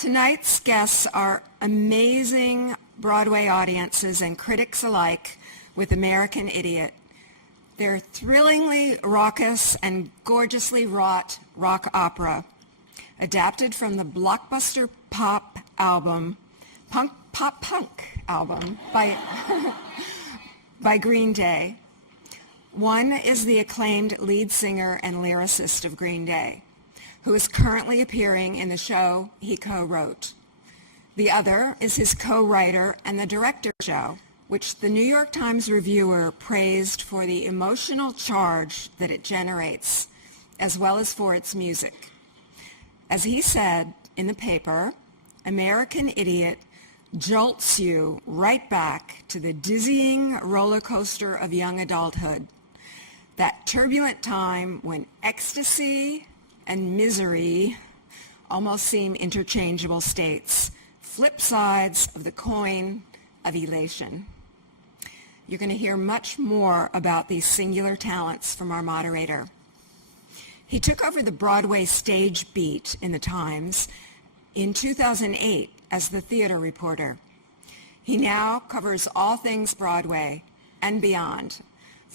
Tonight's guests are amazing Broadway audiences and critics alike with American Idiot. They're thrillingly raucous and gorgeously wrought rock opera, adapted from the blockbuster pop album, pop punk album by, by Green Day. One is the acclaimed lead singer and lyricist of Green Day, who is currently appearing in the show he co-wrote. The other is his co-writer and the director of the show, which the New York Times reviewer praised for the emotional charge that it generates, as well as for its music. As he said in the paper, American Idiot jolts you right back to the dizzying roller coaster of young adulthood, that turbulent time when ecstasy and misery almost seem interchangeable states, flip sides of the coin of elation. You're going to hear much more about these singular talents from our moderator. He took over the Broadway stage beat in the Times in 2008 as the theater reporter. He now covers all things Broadway and beyond,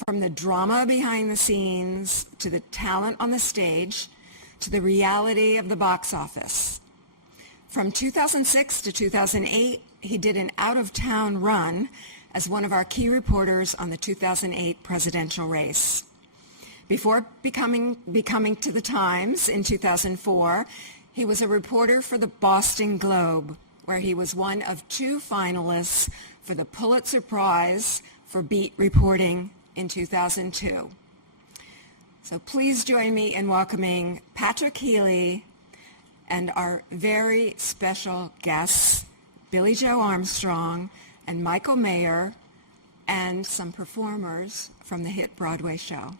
from the drama behind the scenes to the talent on the stage, to the reality of the box office. From 2006 to 2008, he did an out-of-town run as one of our key reporters on the 2008 presidential race. Before becoming to the Times in 2004, he was a reporter for the Boston Globe, where he was one of 2 finalists for the Pulitzer Prize for beat reporting in 2002. So please join me in welcoming Patrick Healy and our very special guests, Billie Joe Armstrong and Michael Mayer, and some performers from the hit Broadway show.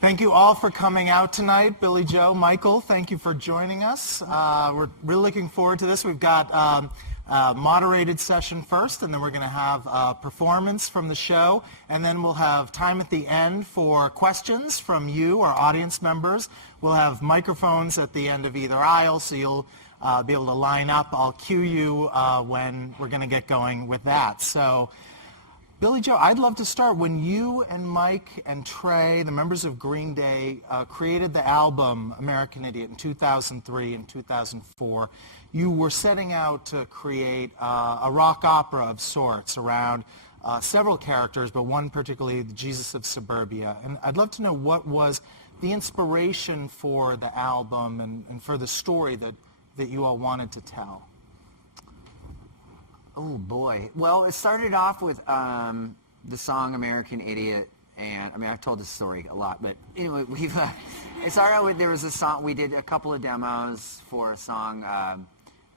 Thank you all for coming out tonight. Billie Joe, Michael, thank you for joining us. We're really looking forward to this. We've got a moderated session first, and then we're going to have a performance from the show, and then we'll have time at the end for questions from you, our audience members. We'll have microphones at the end of either aisle, so you'll be able to line up. I'll cue you when we're going to get going with that. So, Billie Joe, I'd love to start. When you and Mike and Trey, the members of Green Day, created the album American Idiot in 2003 and 2004, you were setting out to create a rock opera of sorts around several characters, but one particularly, the Jesus of Suburbia. And I'd love to know what was the inspiration for the album and for the story that you all wanted to tell. Oh boy. Well, it started off with the song American Idiot, and I mean I've told this story a lot, but anyway, it started out with, there was a song, we did a couple of demos for a song,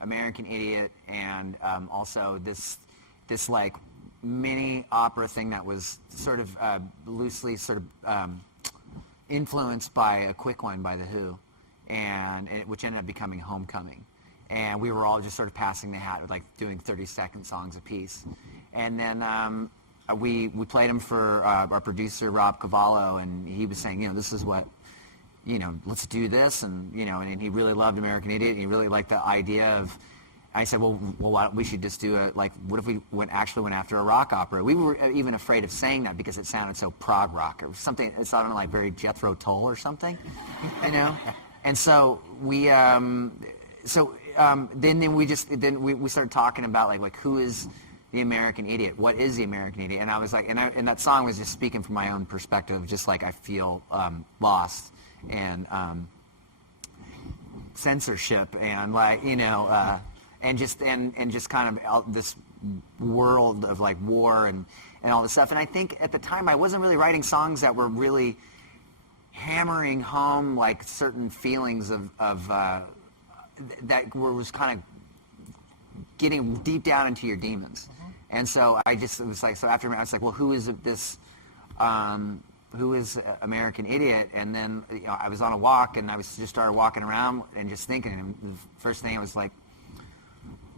American Idiot, and also this like mini opera thing that was sort of loosely sort of influenced by A Quick One by The Who, and which ended up becoming Homecoming. And we were all just sort of passing the hat, like doing 30-second songs apiece. And then we played them for our producer, Rob Cavallo, and he was saying, this is what, let's do this. And, and he really loved American Idiot, and he really liked the idea of, I said, well, why don't we should just do it, like, what if we actually went after a rock opera? We were even afraid of saying that because it sounded so prog rock, or something, it sounded like very Jethro Tull or something, And so we, then we started talking about like who is the American Idiot? What is the American Idiot? And I was like, and that song was just speaking from my own perspective, just like I feel lost and censorship and like and just kind of this world of like war and all this stuff. And I think at the time I wasn't really writing songs that were really hammering home like certain feelings of that was kind of getting deep down into your demons. And so it was like, so after I was like, well, who is American Idiot? And then I was on a walk and I just started walking around and just thinking. And the first thing I was like,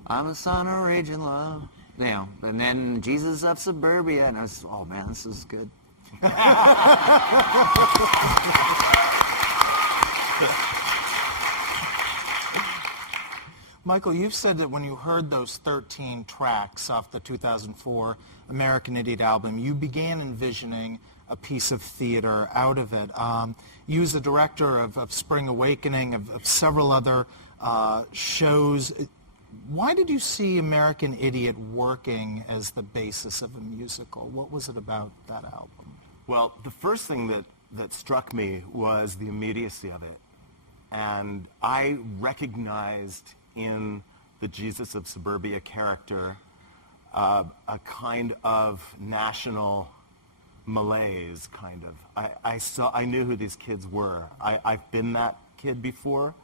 I'm a son of raging love, And then Jesus of Suburbia, and I was, oh man, this is good. Michael, you've said that when you heard those 13 tracks off the 2004 American Idiot album, you began envisioning a piece of theater out of it. You, as the director of Spring Awakening, of several other shows, why did you see American Idiot working as the basis of a musical? What was it about that album? Well, the first thing that struck me was the immediacy of it. And I recognized in the Jesus of Suburbia character a kind of national malaise, kind of. I knew who these kids were. I've been that kid before,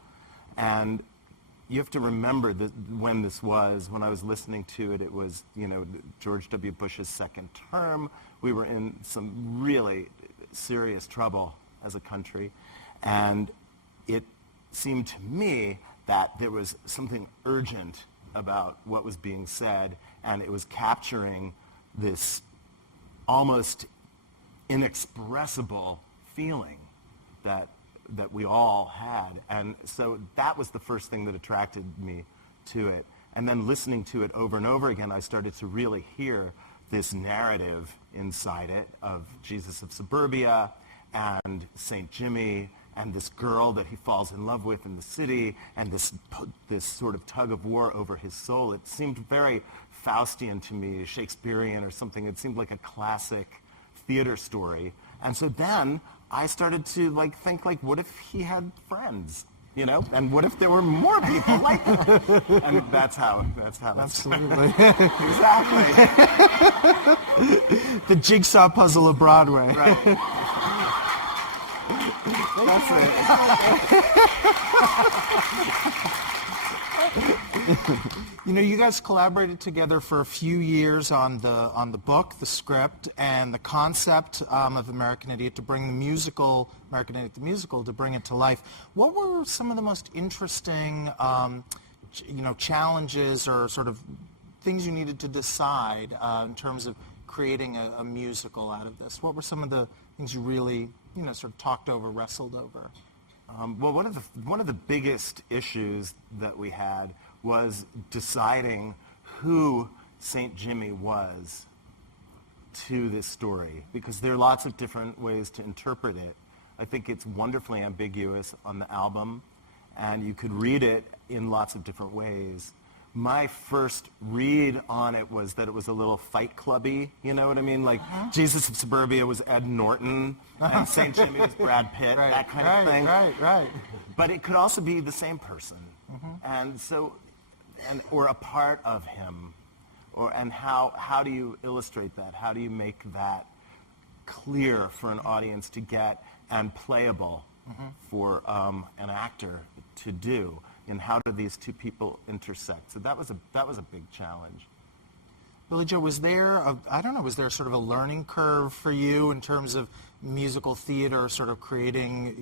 and you have to remember that when I was listening to it, it was, George W. Bush's second term. We were in some really serious trouble as a country, and it seemed to me that there was something urgent about what was being said, and it was capturing this almost inexpressible feeling that we all had. And so that was the first thing that attracted me to it. And then listening to it over and over again, I started to really hear this narrative inside it of Jesus of Suburbia and St. Jimmy and this girl that he falls in love with in the city, and this sort of tug of war over his soul. It seemed very Faustian to me, Shakespearean or something. It seemed like a classic theater story. And so then I started to think, what if he had friends, and what if there were more people like that? And that's how Absolutely. Exactly. The jigsaw puzzle of Broadway. Right. That's it. You guys collaborated together for a few years on the book, the script, and the concept of American Idiot to bring the musical, American Idiot the musical, to bring it to life. What were some of the most interesting, challenges or sort of things you needed to decide in terms of creating a musical out of this? What were some of the things you really, sort of talked over, wrestled over? Well, one of the biggest issues that we had was deciding who St. Jimmy was to this story, because there are lots of different ways to interpret it. I think it's wonderfully ambiguous on the album, and you could read it in lots of different ways. My first read on it was that it was a little Fight Clubby, you know what I mean? Like Jesus of Suburbia was Ed Norton, and St. Jimmy was Brad Pitt, that kind of thing. Right. But it could also be the same person, and so, or a part of him, and how do you illustrate that? How do you make that clear for an audience to get and playable for an actor to do? And how do these two people intersect? So that was a big challenge. Billie Joe, was there sort of a learning curve for you in terms of musical theater, sort of creating,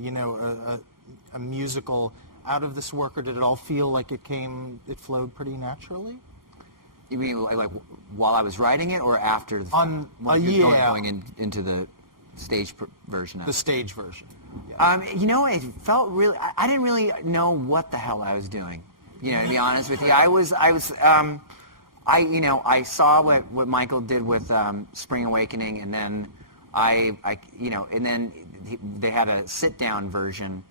a musical out of this work, or did it all feel like it flowed pretty naturally? You mean like while I was writing it, or after going into the stage version of it? The stage version. Yeah. It felt really. I didn't really know what the hell I was doing. To be honest with you, I saw what Michael did with Spring Awakening, and then and then they had a sit-down version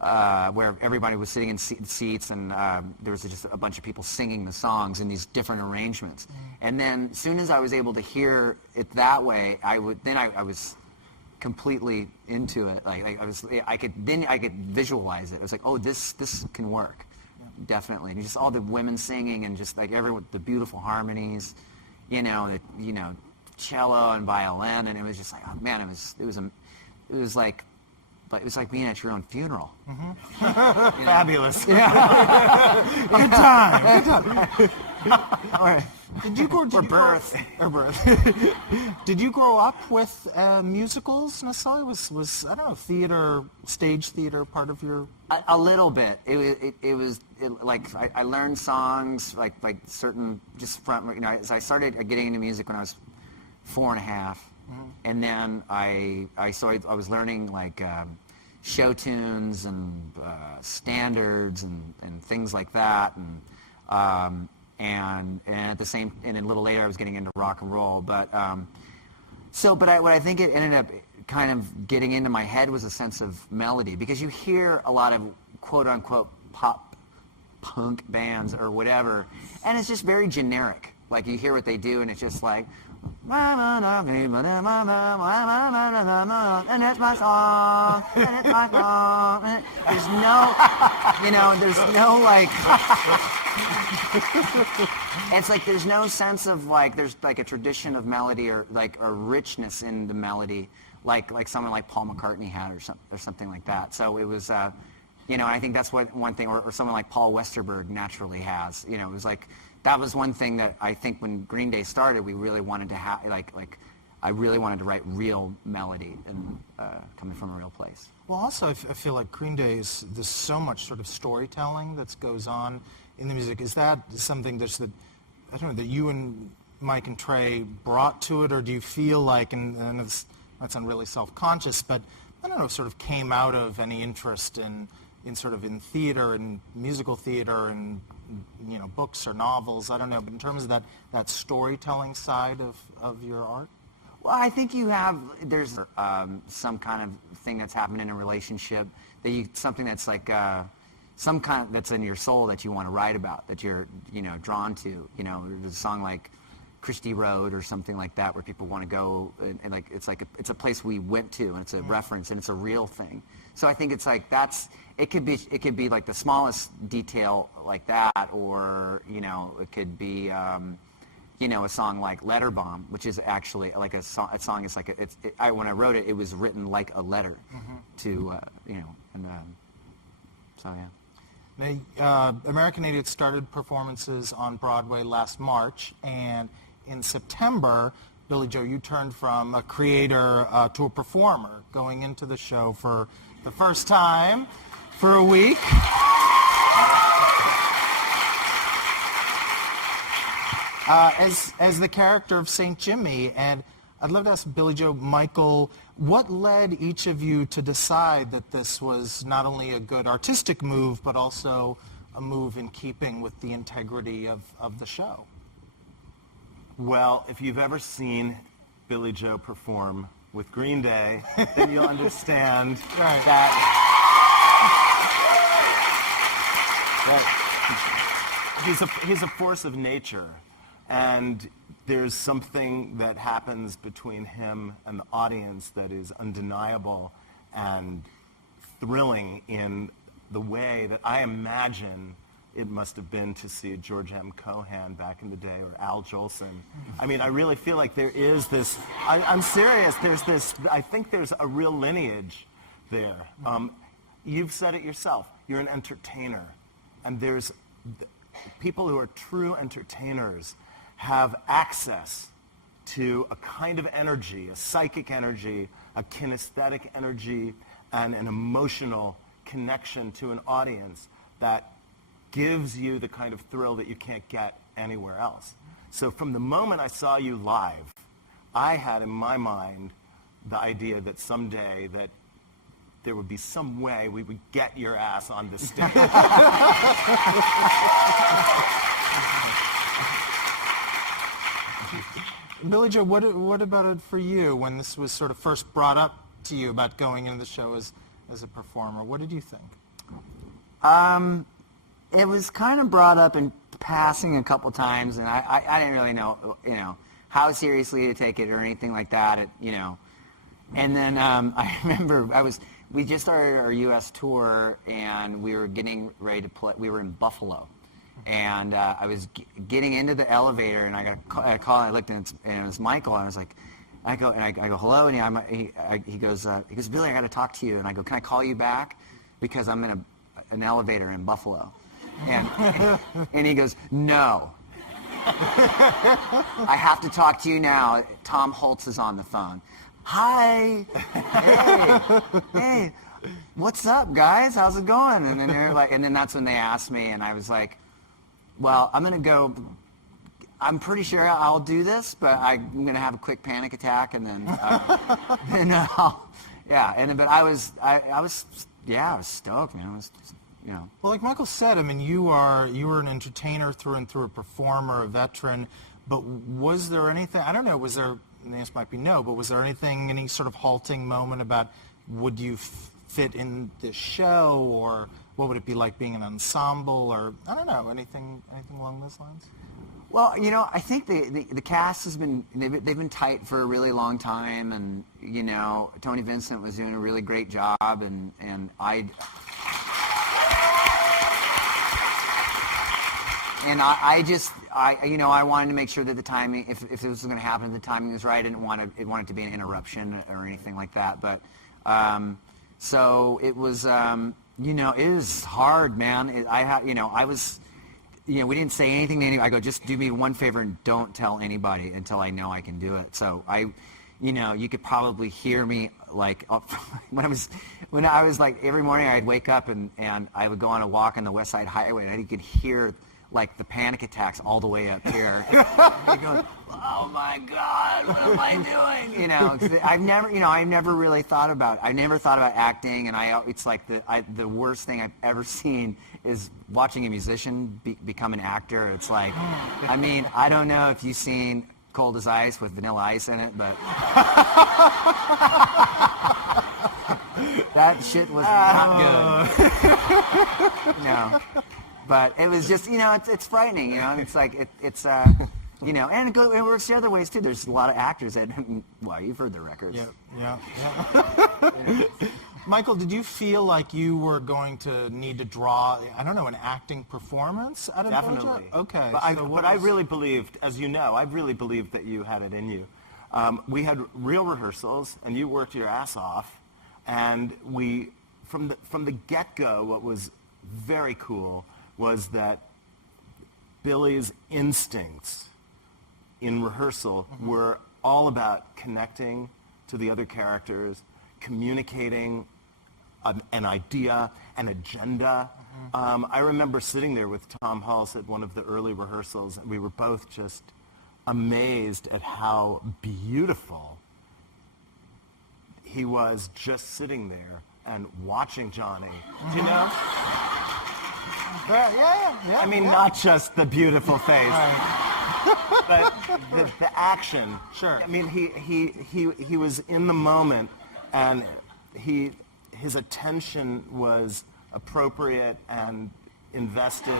where everybody was sitting in seats, and there was just a bunch of people singing the songs in these different arrangements. And then, as soon as I was able to hear it that way, I was completely into it. I could visualize it. I was like, oh, this can work, definitely. And just all the women singing, and just like the beautiful harmonies, cello and violin, and it was just like, oh man, it was like being at your own funeral. Fabulous. Good time. or Did you grow? Did or you birth. Grow, or birth. Did you grow up with musicals necessarily? Was I don't know, theater, stage theater part of your? A little bit. Like I learned songs like certain just from as I started getting into music when I was 4.5, and then I was learning like show tunes and standards and things like that and at the same and a little later I was getting into rock and roll, but what I think it ended up kind of getting into my head was a sense of melody, because you hear a lot of quote unquote pop punk bands or whatever, and it's just very generic. Like you hear what they do and it's just like and that's my song, and it's my song. There's no like it's like there's no sense of like there's like a tradition of melody or like a richness in the melody like someone like Paul McCartney had or something like that. So it was I think that's what one thing or someone like Paul Westerberg naturally has. It was like that was one thing that I think when Green Day started, we really wanted to have like I really wanted to write real melody and coming from a real place. Well, also I feel like Green Day there's so much sort of storytelling that goes on in the music. Is that something that I don't know that you and Mike and Trey brought to it, or do you feel like and it's not sound really self-conscious, but I don't know, sort of came out of any interest in sort of in theater and musical theater and books or novels, I don't know, but in terms of that storytelling side of your art? Well, I think there's some kind of thing that's happened in a relationship something that's like some kind that's in your soul that you want to write about, that you're drawn to. There's a song like Christie Road or something like that where people want to go and like it's a place we went to and it's a reference and it's a real thing. So I think it's like it could be like the smallest detail like that, or it could be a song like Letter Bomb, which is actually like a song is like when I wrote it, it was written like a letter to so yeah. Now, American Idiot started performances on Broadway last March, and in September, Billie Joe, you turned from a creator to a performer, going into the show for the first time for a week. As the character of St. Jimmy, and I'd love to ask Billie Joe, Michael, what led each of you to decide that this was not only a good artistic move, but also a move in keeping with the integrity of the show? Well, if you've ever seen Billie Joe perform with Green Day, then you'll understand that he's a force of nature, and there's something that happens between him and the audience that is undeniable and thrilling in the way that I imagine it must have been to see George M. Cohan back in the day, or Al Jolson. I mean, I really feel like there is this, I'm serious, I think there's a real lineage there. You've said it yourself, you're an entertainer, and there's people who are true entertainers have access to a kind of energy, a psychic energy, a kinesthetic energy, and an emotional connection to an audience that gives you the kind of thrill that you can't get anywhere else. So from the moment I saw you live, I had in my mind the idea that someday that there would be some way we would get your ass on the stage. Billie Joe, what about it for you when this was sort of first brought up to you about going into the show as a performer? What did you think? It was kind of brought up in passing a couple times, and I didn't really know, how seriously to take it or anything like that, And then I remember we just started our U.S. tour, and we were getting ready to play. We were in Buffalo, and I was getting into the elevator, and I got a call, and I looked, and it was Michael, and I was like, I go, hello, and he goes, Billie, I got to talk to you, and I go, can I call you back, because I'm in an elevator in Buffalo, and he goes, no. I have to talk to you now. Tom Holtz is on the phone. Hi. Hey, what's up, guys? How's it going? And then they're like, and then that's when they asked me, and I was like, well, I'm gonna go. I'm pretty sure I'll do this, but I'm gonna have a quick panic attack, and then, but I was stoked, man. I was, Well, like Michael said, I mean, you were an entertainer through and through, a performer, a veteran. But was there anything? I don't know. Was there? And the answer might be no. But was there anything? Any sort of halting moment about would you fit in this show, or what would it be like being an ensemble, or I don't know, anything along those lines? Well, I think the cast has been they've been tight for a really long time, and Tony Vincent was doing a really great job, and I wanted to make sure that the timing, if it was going to happen, the timing was right. I didn't want it to be an interruption or anything like that. But so it was, it was hard, man. We didn't say anything to anybody. I go, just do me one favor and don't tell anybody until I know I can do it. So you could probably hear me like when I was like every morning I'd wake up and I would go on a walk on the West Side Highway, and I could hear like the panic attacks all the way up here. And going, oh my God, what am I doing? 'Cause I've never really thought about acting, and it's like the worst thing I've ever seen is watching a musician become an actor. It's like, I mean, I don't know if you've seen Cold as Ice with Vanilla Ice in it, but that shit was not good. But it was just, it's frightening, It's like, and it works the other ways, too. There's a lot of actors that, well, you've heard the records. Yeah. Michael, did you feel like you were going to need to draw, I don't know, an acting performance out of Definitely. Georgia? Okay. But I really believed, as you know, I really believed that you had it in you. We had real rehearsals, and you worked your ass off. And we, from the get-go, what was very cool was that Billie's instincts in rehearsal were all about connecting to the other characters, communicating an idea, an agenda. I remember sitting there with Tom Hulse at one of the early rehearsals, and we were both just amazed at how beautiful he was just sitting there and watching Johnny, Yeah. I mean, not just the beautiful face, but the action. Sure. I mean, he was in the moment, and his attention was appropriate and invested.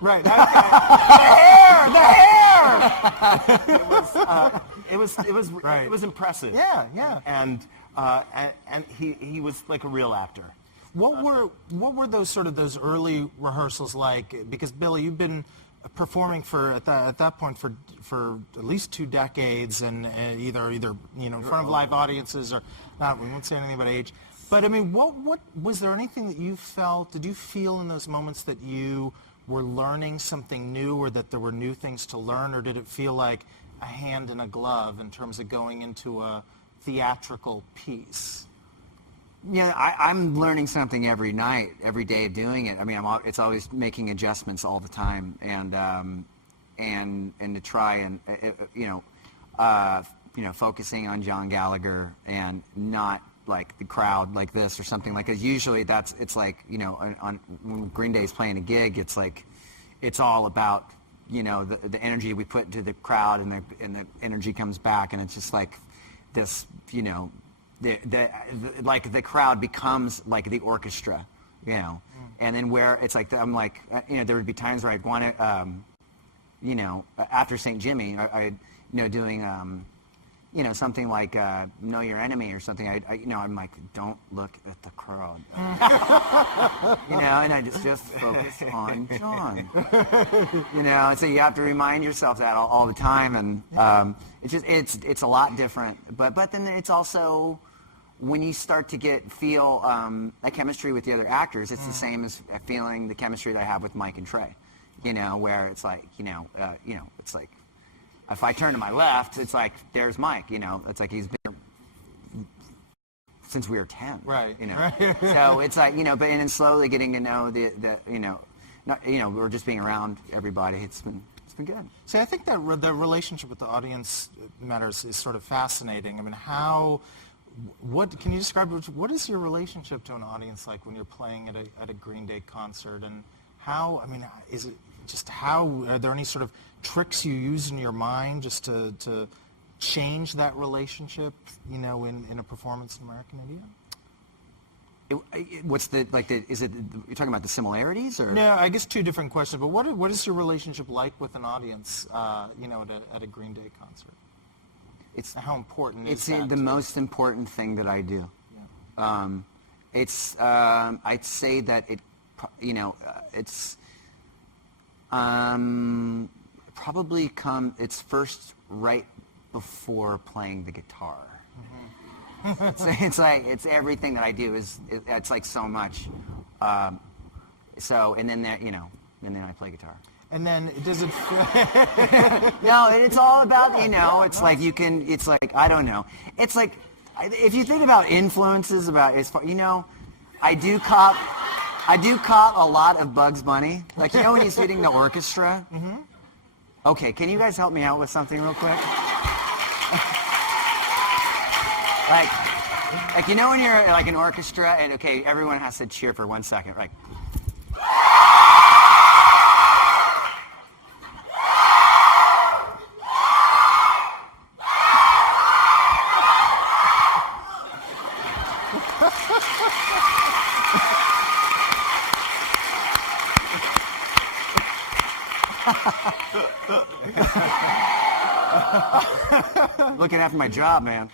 Right. The hair! It was impressive. Yeah. And he was like a real actor. What were those early rehearsals like? Because Billie, you've been performing at that point for at least 2 decades, and either in front of live audiences or not. We won't say anything about age. But I mean, what was there anything that you felt? Did you feel in those moments that you were learning something new, or that there were new things to learn, or did it feel like a hand in a glove in terms of going into a theatrical piece? Yeah, I'm learning something every night, every day of doing it. I mean, it's always making adjustments all the time, and to try and focusing on John Gallagher and not like the crowd like this or something like. Cause usually it's like when Green Day's playing a gig, it's like it's all about the energy we put into the crowd, and the energy comes back, and it's just like this the crowd becomes like the orchestra, and then where it's like I'm like there would be times where I'd want to after St. Jimmy I doing something like Know Your Enemy or something. I'm like, don't look at the crowd, and I just focus on John, and so you have to remind yourself that all the time, and it's a lot different, but then it's also when you start to feel a chemistry with the other actors, it's the same as feeling the chemistry that I have with Mike and Trey. Where it's like, it's like, if I turn to my left, it's like, there's Mike, it's like he's been since we were 10. Right. Right. So it's like, but and then slowly getting to know we're just being around everybody. It's been good. See, I think that the relationship with the audience matters is sort of fascinating. I mean, what can you describe? What is your relationship to an audience like when you're playing at a Green Day concert, and how? I mean, is it just how? Are there any sort of tricks you use in your mind just to change that relationship? In a performance in American Idiot? What's is it, you're talking about the similarities, or? No, I guess two different questions, but what is your relationship like with an audience, at a Green Day concert? It's how important is that? It's the most important thing that I do. Yeah. I'd say that it's probably it's first right before playing the guitar. It's everything that I do it's like so much. And then and then I play guitar. And then does it? No, it's all about it's like it's like I don't know. It's like if you think about influences I do cop a lot of Bugs Bunny. Like when he's hitting the orchestra. Mm-hmm. Okay, can you guys help me out with something real quick? Like when you're like an orchestra and everyone has to cheer for 1 second, right? Looking after my job, man.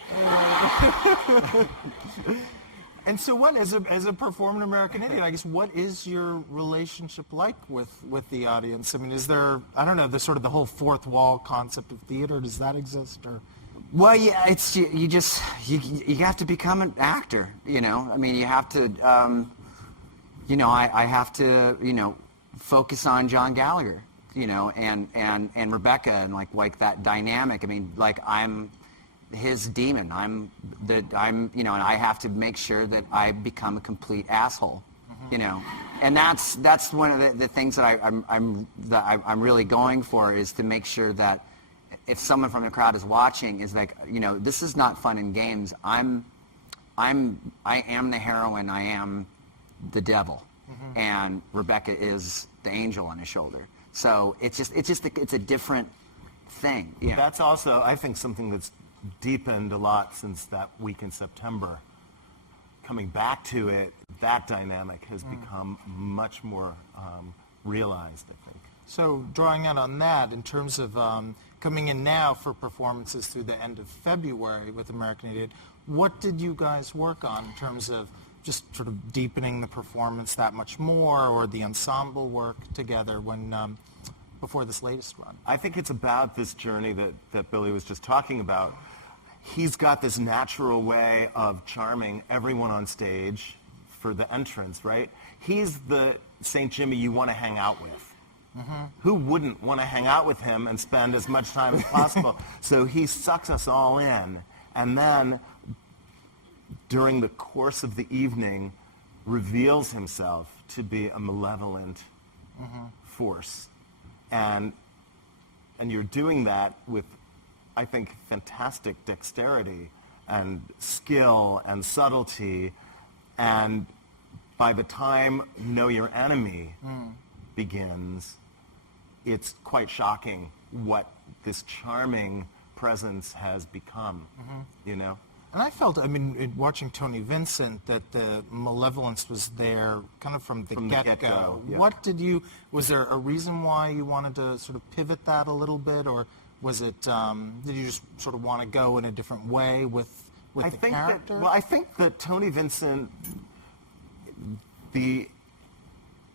And so what, as a performer in American Idiot, I guess, what is your relationship like with the audience? I mean, is there, I don't know, the sort of the whole fourth wall concept of theater, does that exist? Or? Well, yeah, it's, you have to become an actor, I mean, you have to, I have to, focus on John Gallagher, and Rebecca, and like that dynamic. I mean, like I'm his demon. And I have to make sure that I become a complete asshole, and that's one of the things that I'm really going for, is to make sure that if someone from the crowd is watching, is like, this is not fun and games. I am the heroine. I am the devil, and Rebecca is the angel on his shoulder. So it's a different thing. Yeah. That's also, I think, something that's deepened a lot since that week in September. Coming back to it, that dynamic has become much more realized, I think. So drawing out on that, in terms of coming in now for performances through the end of February with American Idiot, what did you guys work on in terms of just sort of deepening the performance that much more, or the ensemble work together before this latest run? I think it's about this journey that Billie was just talking about. He's got this natural way of charming everyone on stage for the entrance, right? He's the St. Jimmy you want to hang out with. Mm-hmm. Who wouldn't want to hang out with him and spend as much time as possible? So he sucks us all in, and then during the course of the evening reveals himself to be a malevolent force. And you're doing that with, I think, fantastic dexterity and skill and subtlety. And by the time Know Your Enemy begins, it's quite shocking what this charming presence has become, And I felt, watching Tony Vincent, that the malevolence was there kind of from the get-go. Yeah. Was there a reason why you wanted to sort of pivot that a little bit, or was it, did you just sort of want to go in a different way with the character? I think that Tony Vincent,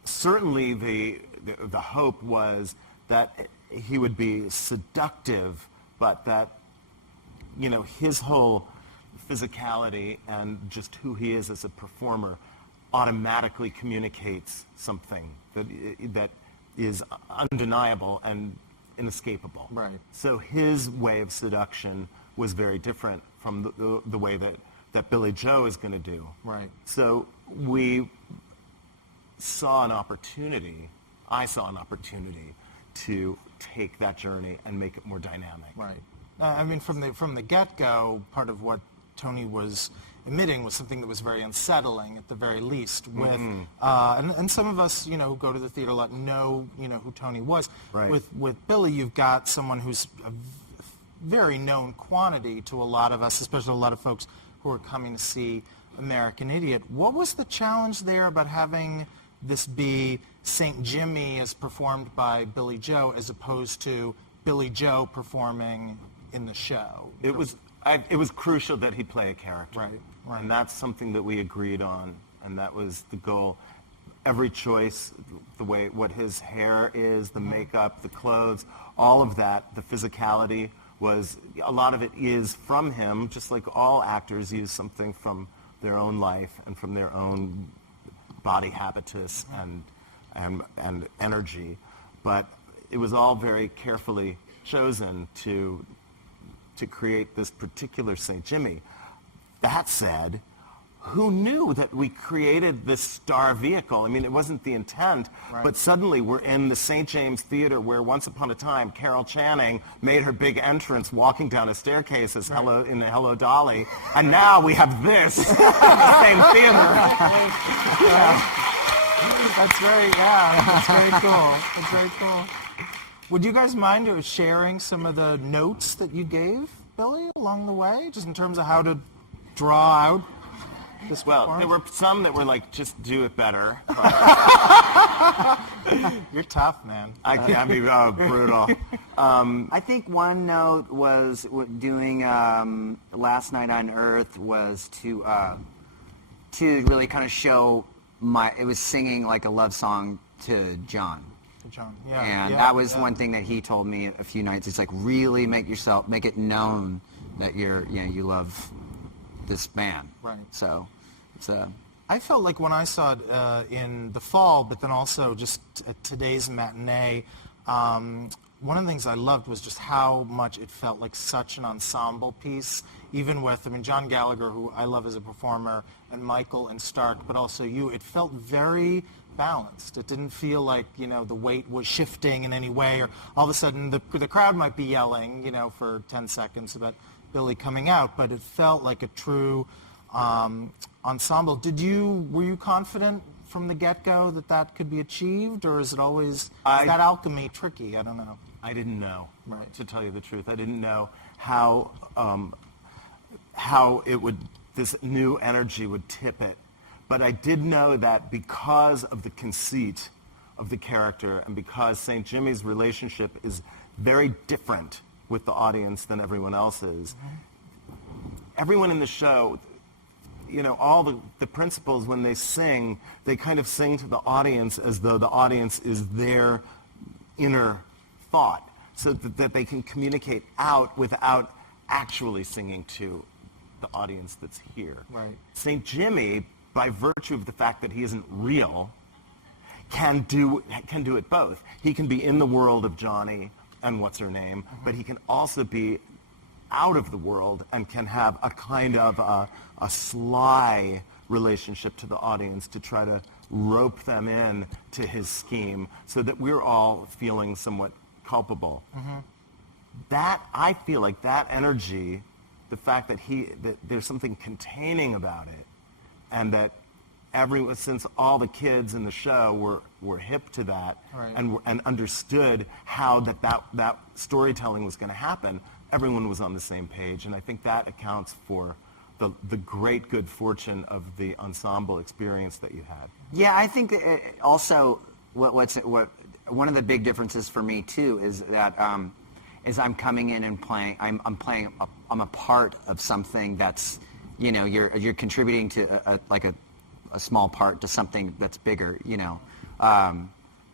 certainly the hope was that he would be seductive, but that, his whole physicality and just who he is as a performer automatically communicates something that is undeniable and inescapable. Right. So his way of seduction was very different from the way that Billie Joe is going to do. Right. So we saw an opportunity, I saw an opportunity to take that journey and make it more dynamic. Right. I mean, from the get-go, part of what Tony was emitting was something that was very unsettling, at the very least. With and some of us, who go to the theater a lot know, who Tony was. Right. With Billie, you've got someone who's a very known quantity to a lot of us, especially a lot of folks who are coming to see American Idiot. What was the challenge there about having this be St. Jimmy as performed by Billie Joe as opposed to Billie Joe performing in the show? It was crucial that he play a character. Right. And that's something that we agreed on, and that was the goal. Every choice, what his hair is, the makeup, the clothes, all of that, the physicality was, a lot of it is from him, just like all actors use something from their own life and from their own body habitus and energy. But it was all very carefully chosen to create this particular St. Jimmy. That said, who knew that we created this star vehicle? I mean, it wasn't the intent, but suddenly we're in the St. James Theater where once upon a time Carol Channing made her big entrance walking down a staircase as Hello Dolly, and now we have this in the same theater. That's very cool. That's very cool. Would you guys mind sharing some of the notes that you gave Billie along the way, just in terms of how to draw out this Well, there were some that were like, just do it better. You're tough, man. I mean, brutal. I think one note was doing Last Night on Earth was to really kind of show it was singing like a love song to John. John. And that was one thing that he told me a few nights. It's like, really make it known that you love this band. Right. So it's I felt like when I saw it in the fall, but then also just at today's matinee, one of the things I loved was just how much it felt like such an ensemble piece, even with, John Gallagher, who I love as a performer, and Michael and Stark, but also you. It felt very balanced. It didn't feel like, the weight was shifting in any way, or all of a sudden the crowd might be yelling, for 10 seconds about Billie coming out, but it felt like a true ensemble. Were you confident from the get-go that could be achieved, or is that alchemy tricky? I don't know. I didn't know, Right. to tell you the truth. I didn't know how this new energy would tip it. But I did know that because of the conceit of the character and because St. Jimmy's relationship is very different with the audience than everyone else's, everyone in the show, all the principals, when they sing, they kind of sing to the audience as though the audience is their inner thought, so that they can communicate out without actually singing to the audience that's here. Right. St. Jimmy, by virtue of the fact that he isn't real, can do it both. He can be in the world of Johnny and what's her name, but he can also be out of the world and can have a kind of a sly relationship to the audience to try to rope them in to his scheme so that we're all feeling somewhat culpable. That, I feel like that energy, the fact that there's something containing about it, and that since all the kids in the show were hip to that, Right. and understood how that storytelling was going to happen, everyone was on the same page, and I think that accounts for the great good fortune of the ensemble experience that you had. Yeah, I think that also what one of the big differences for me too is that is I'm coming in and playing. I'm a part of something that's, you're contributing to a small part to something that's bigger,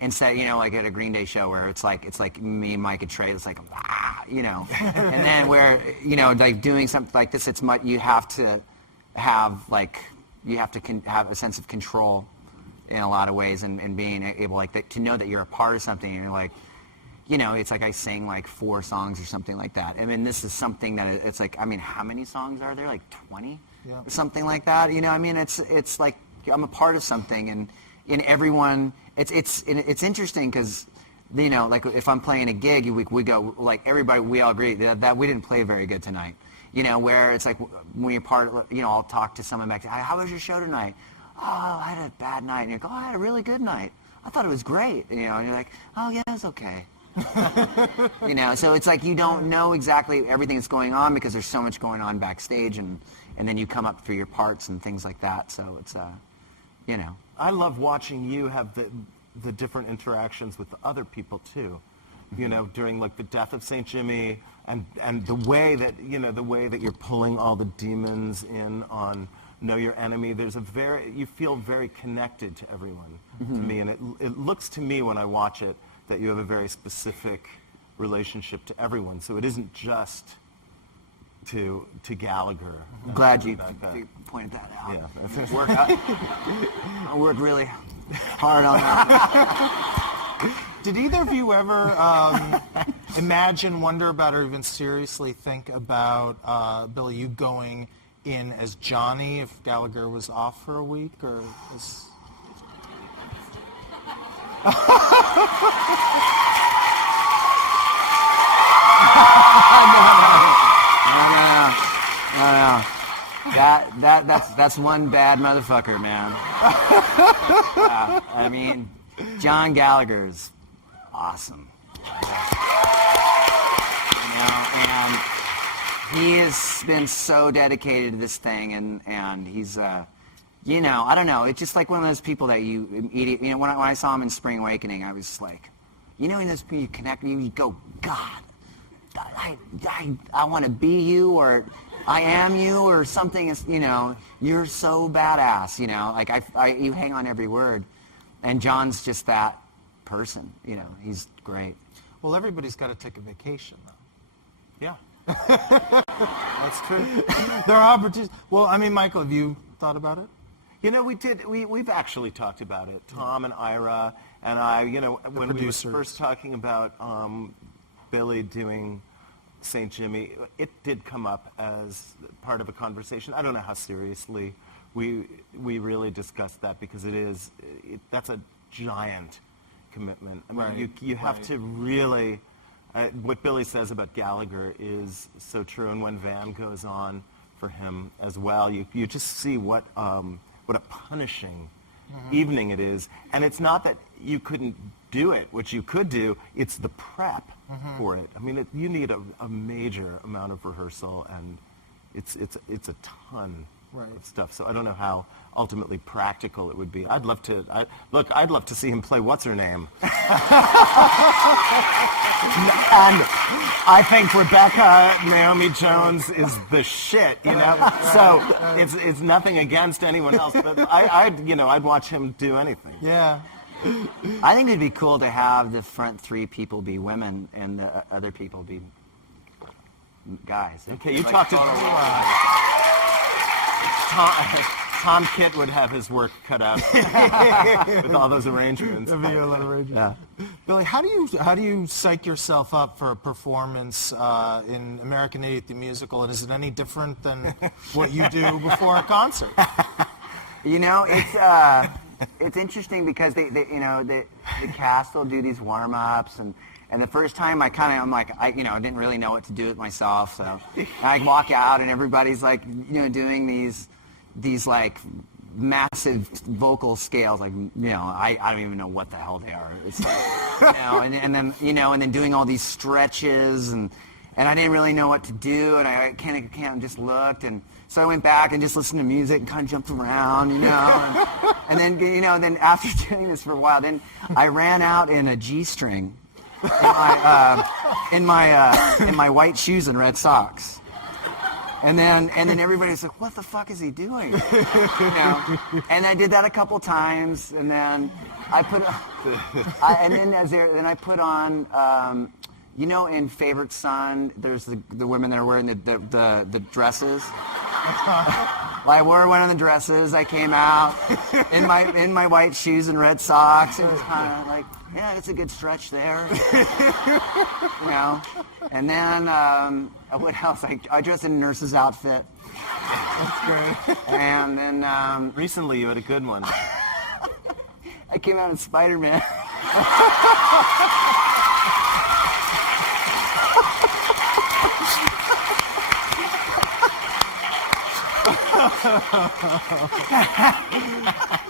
Instead, like at a Green Day show where it's like me and Mike and Trey, it's like, and then where, like doing something like this, it's much, you have to have have a sense of control in a lot of ways, and being able to know that you're a part of something, and you're like, it's like I sang like 4 songs or something like that. I mean, this is something that it's like, I mean, how many songs are there? Like 20? Yeah. Or something like that. I mean, it's like I'm a part of something, and in everyone, it's interesting because, like if I'm playing a gig, we go, like everybody, we all agree that we didn't play very good tonight. Where it's like when you're part of, I'll talk to someone back, how was your show tonight? Oh, I had a bad night. And you go, oh, I had a really good night. I thought it was great. And you're like, oh yeah, it was okay. So it's like you don't know exactly everything that's going on because there's so much going on backstage, and then you come up through your parts and things like that. So it's, I love watching you have the different interactions with other people too. During like the death of St. Jimmy, and the way that you're pulling all the demons in on Know Your Enemy. You feel very connected to everyone, to me, and it looks to me when I watch it that you have a very specific relationship to everyone. So it isn't just to Gallagher. I'm glad you that. pointed that out. Yeah. I worked really hard on that. Did either of you ever imagine, wonder about, or even seriously think about, Billie, you going in as Johnny if Gallagher was off for a week, or was... No. That's one bad motherfucker, man. I mean, John Gallagher's awesome. And he has been so dedicated to this thing, and he's, I don't know. It's just like one of those people that you immediately, when I saw him in Spring Awakening, I was just like, when those people you connect with, you go, God, I want to be you, or I am you, or something. Is, you're so badass. Like you hang on every word, and John's just that person. He's great. Well, everybody's got to take a vacation, though. Yeah. That's true. There are opportunities. Well, I mean, Michael, have you thought about it? We did. We've actually talked about it. Tom and Ira and I. When we were first talking about Billie doing St. Jimmy, it did come up as part of a conversation. I don't know how seriously we really discussed that, because that's a giant commitment. I mean, Right. you have to really. What Billie says about Gallagher is so true, and when Van goes on for him as well, you just see what a punishing evening it is. And it's not that you couldn't do it, which you could do, it's the prep for it. I mean, you need a major amount of rehearsal, and it's a ton of stuff. So I don't know how ultimately practical it would be. I'd love to see him play What's Her Name. And I think Rebecca Naomi Jones is the shit, So it's nothing against anyone else, but I'd watch him do anything. Yeah. I think it'd be cool to have the front 3 people be women and the other people be guys. Okay, you talked to Tom Kitt would have his work cut out with all those arrangements. That'd be a lot of arrangements. Yeah. Billie, how do you psych yourself up for a performance in American Idiot the Musical, and is it any different than what you do before a concert? It's interesting because the cast will do these warm-ups, and the first time I didn't really know what to do with myself, so I walk out and everybody's like, doing these like massive vocal scales, like, I don't even know what the hell they are. It's like, and then doing all these stretches, and I didn't really know what to do, and I can't just looked, and so I went back and just listened to music and kind of jumped around, and then after doing this for a while, then I ran out in a G-string in my white shoes and red socks. And then everybody's like, "What the fuck is he doing?" And I did that a couple times, and then I put on, You know, in Favorite Son, there's the women that are wearing the dresses. Well, I wore one of the dresses. I came out in my white shoes and red socks. It was kind of like, yeah, it's a good stretch there. You know. And then what else? I dressed in a nurse's outfit. That's great. And then Recently, you had a good one. I came out in Spider-Man.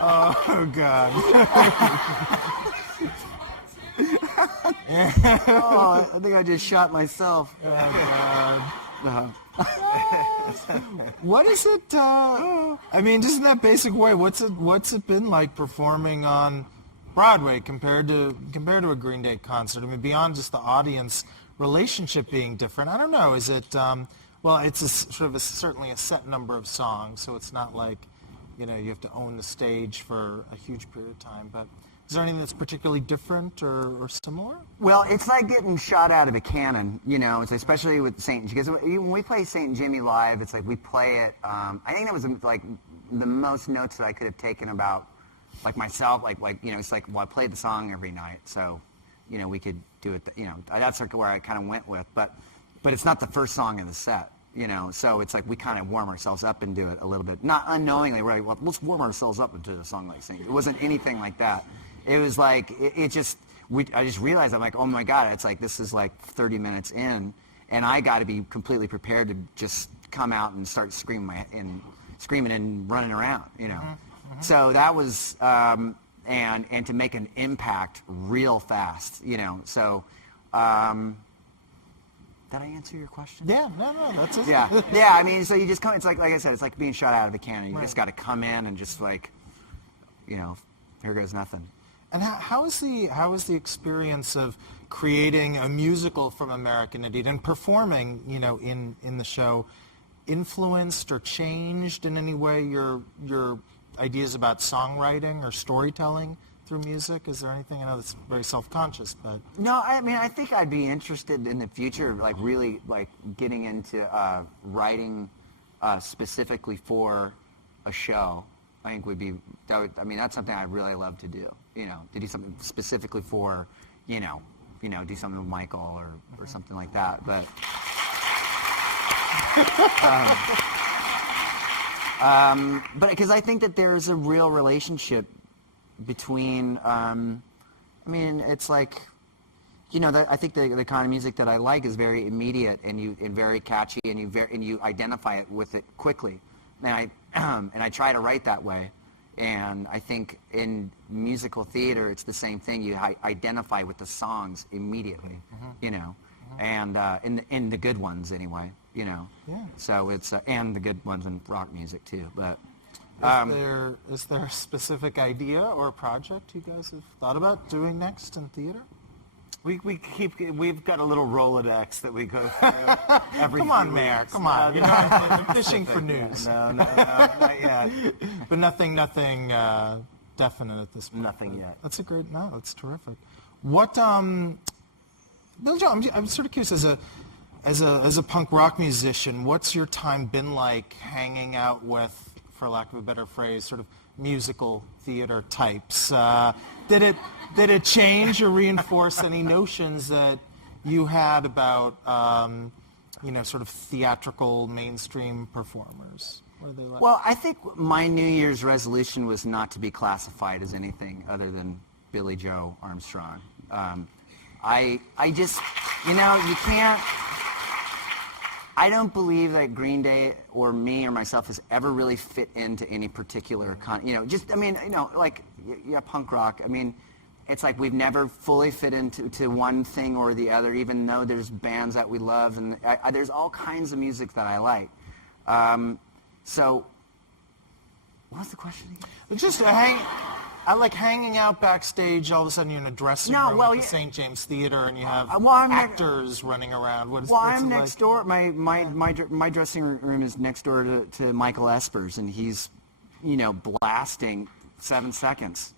Oh, God. Oh, I think I just shot myself. What is it, I mean, just in that basic way, what's it been like performing on Broadway compared to a Green Day concert? I mean, beyond just the audience relationship being different, I don't know, is it, well, it's certainly a set number of songs, so it's not like, you know, you have to own the stage for a huge period of time, but is there anything that's particularly different or similar? Well, it's like getting shot out of a cannon, you know, it's especially with St. Because when we play St. Jimmy live, it's like we play it, I think that was like the most notes that I could have taken about, like myself, like you know, it's like, well, I played the song every night, so, you know, we could do it, you know, that's like where I kind of went with, but it's not the first song in the set, you know, so it's like we kind of warm ourselves up and do it a little bit, not unknowingly, right, well, let's warm ourselves up into a song like St. It wasn't anything like that. It was like, I just realized, I'm like, oh my God, it's like, this is like 30 minutes in, and I got to be completely prepared to just come out and start screaming and running around, you know. Mm-hmm. So that was, and to make an impact real fast, you know. So, did I answer your question? Yeah, no, that's it. Yeah, yeah. I mean, so you just come. It's like I said, it's like being shot out of a cannon. You just got to come in and just like, you know, here goes nothing. And how is the experience of creating a musical from American Idiot and performing, you know, in the show, influenced or changed in any way your ideas about songwriting or storytelling through music? Is there anything? I know that's very self-conscious, but no. I mean, I think I'd be interested in the future, like really, like getting into writing specifically for a show. I think would be that would, I mean, that's something I'd really love to do. You know, to do something specifically for, you know, do something with Michael or something like that. But but because I think that there's a real relationship between. I mean, it's like, you know, I think the kind of music that I like is very immediate and very catchy and you identify it with it quickly, and I try to write that way. And I think in musical theater, it's the same thing. You identify with the songs immediately, you know, and in the good ones anyway, you know. Yeah. So it's and the good ones in rock music too. But is there a specific idea or project you guys have thought about doing next in theater? We've got a little Rolodex that we go through every Come on, few Mayor. weeks. Come on. You're not fishing for news. No, not yet. But nothing definite at this point. Nothing yet. That's that's terrific. What, Billie Joe, I'm sort of curious, as a punk rock musician, what's your time been like hanging out with, for lack of a better phrase, sort of musical theater types? Did it change or reinforce any notions that you had about, you know, sort of theatrical mainstream performers? What are they like? Well, I think my New Year's resolution was not to be classified as anything other than Billie Joe Armstrong. I just, you know, you can't. I don't believe that Green Day or me or myself has ever really fit into any particular you know, just, I mean, you know, like, yeah, punk rock. I mean, it's like we've never fully fit into one thing or the other, even though there's bands that we love, and there's all kinds of music that I like. So, what was the question again? Just I like hanging out backstage. All of a sudden, you're in a dressing room at the St. James Theater, and you have actors running around. What's I'm it next like? door. My dressing room is next door to Michael Espers, and he's, you know, blasting 7 seconds,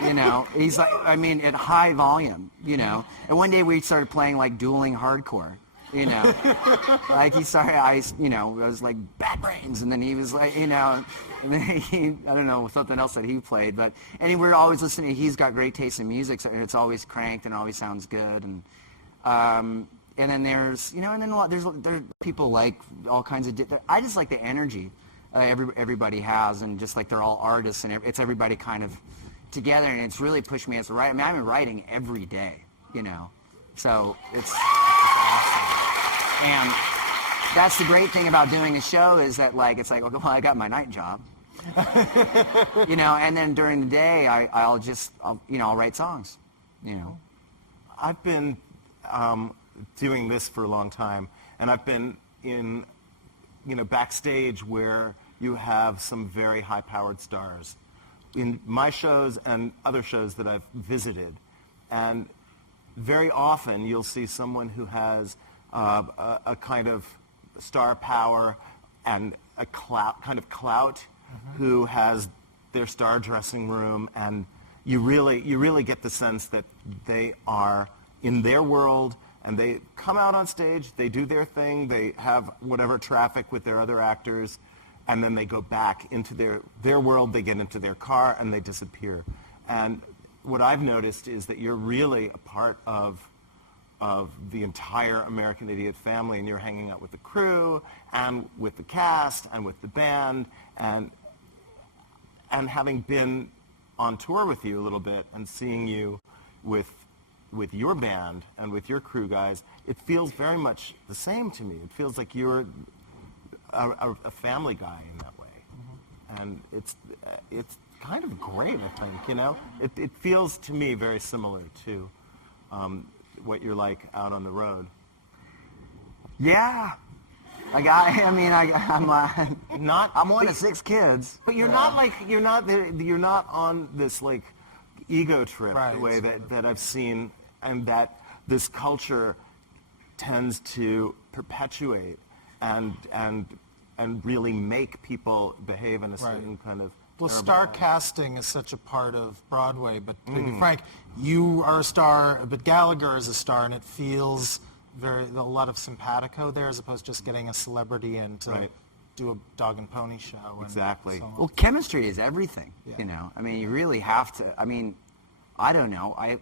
You know, he's like, I mean, at high volume, you know. And one day we started playing like dueling hardcore, you know. Like he started, I was like, Bad Brains. And then he was like, you know, and then I don't know, something else that he played. But, and we were always listening. He's got great taste in music, so it's always cranked and always sounds good. And then there's, you know, and then there's people like all kinds of, I just like the energy everybody has, and just like they're all artists, and it's everybody kind of together, and it's really pushed me as a writer. I mean, I've been writing every day, you know, so it's awesome. And that's the great thing about doing a show is that, like, it's like, well, I got my night job, you know, and then during the day, I'll write songs, you know. I've been doing this for a long time, and I've been in, you know, backstage where you have some very high-powered stars in my shows and other shows that I've visited, and very often you'll see someone who has a kind of star power and a kind of clout, who has their star dressing room, and you really get the sense that they are in their world, and they come out on stage, they do their thing, they have whatever traffic with their other actors, and then they go back into their world, they get into their car, and they disappear. And what I've noticed is that you're really a part of the entire American Idiot family, and you're hanging out with the crew, and with the cast, and with the band, and having been on tour with you a little bit, and seeing you with your band and with your crew guys, it feels very much the same to me. It feels like you're a family guy in that way. And it's kind of great, I think, you know? It feels to me very similar to what you're like out on the road. Yeah. Like I'm one of 6 kids. But you're not like, you're not on this like ego trip, Right. the way that I've seen, and that this culture tends to perpetuate and really make people behave in a certain kind of. Well, star casting is such a part of Broadway, but to be frank, you are a star, but Gallagher is a star, and it feels a lot of simpatico there, as opposed to just getting a celebrity in to do a dog and pony show. And Exactly. so on. Well, chemistry is everything, Yeah. you know. I mean, you really have to. I mean, I don't know. I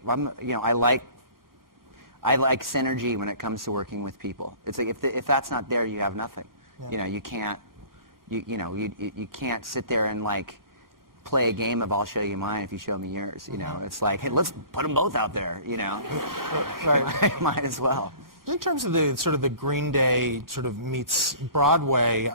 like synergy when it comes to working with people. It's like if that's not there, you have nothing. Yeah. You know, you can't. You can't sit there and like play a game of I'll show you mine if you show me yours. You know, it's like, hey, let's put them both out there. You know, might as well. In terms of the sort of the Green Day sort of meets Broadway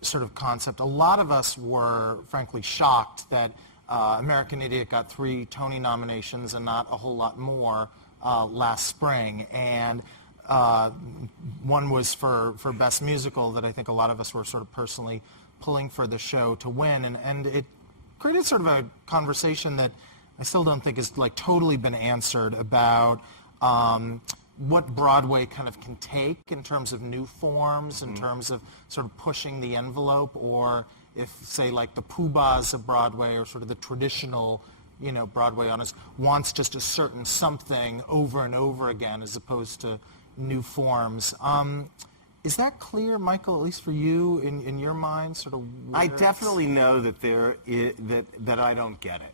sort of concept, a lot of us were frankly shocked that American Idiot got 3 Tony nominations and not a whole lot more last spring. And one was for Best Musical that I think a lot of us were sort of personally pulling for the show to win. And it created sort of a conversation that I still don't think has like totally been answered about what Broadway kind of can take in terms of new forms, in terms of sort of pushing the envelope, or if, say, like the Poobahs of Broadway or sort of the traditional, you know, Broadway honest wants just a certain something over and over again as opposed to new forms. Is that clear, Michael, at least for you, in your mind, sort of? I definitely know that that I don't get it.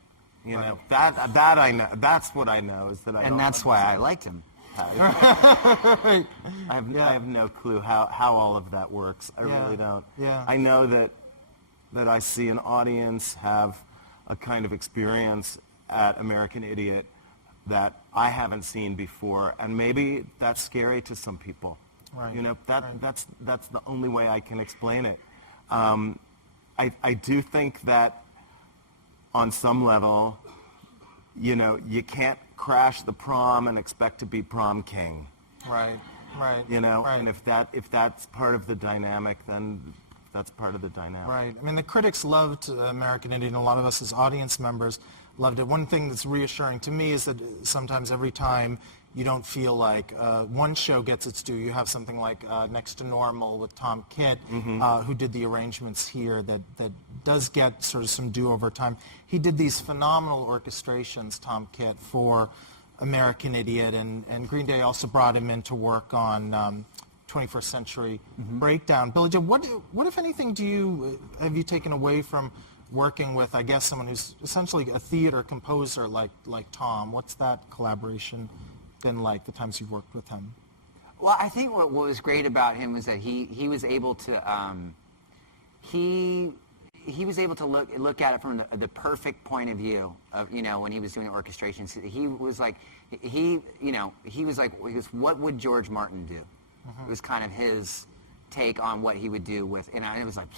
You know, that I know. That's what I know, is that I don't. And that's why I liked him. I have no clue how all of that works. I really don't. Yeah. I know that I see an audience have a kind of experience at American Idiot that I haven't seen before, and maybe that's scary to some people. Right. You know, that's the only way I can explain it. I do think that on some level, you know, you can't crash the prom and expect to be prom king. Right. You know, Right. and if that's part of the dynamic, then that's part of the dynamic. Right. I mean, the critics loved American Idiot, and a lot of us as audience members loved it. One thing that's reassuring to me is that sometimes every time you don't feel like one show gets its due. You have something like Next to Normal with Tom Kitt, who did the arrangements here that does get sort of some due over time. He did these phenomenal orchestrations, Tom Kitt, for American Idiot, and Green Day also brought him in to work on 21st Century Breakdown. Billie Joe, what if anything have you taken away from working with, I guess, someone who's essentially a theater composer like Tom? What's that collaboration been like, the times you've worked with him? Well, I think what was great about him was that he was able to he was able to look at it from the perfect point of view of, when he was doing orchestrations. He was like, what would George Martin do? It was kind of his take on what he would do with, and it was like,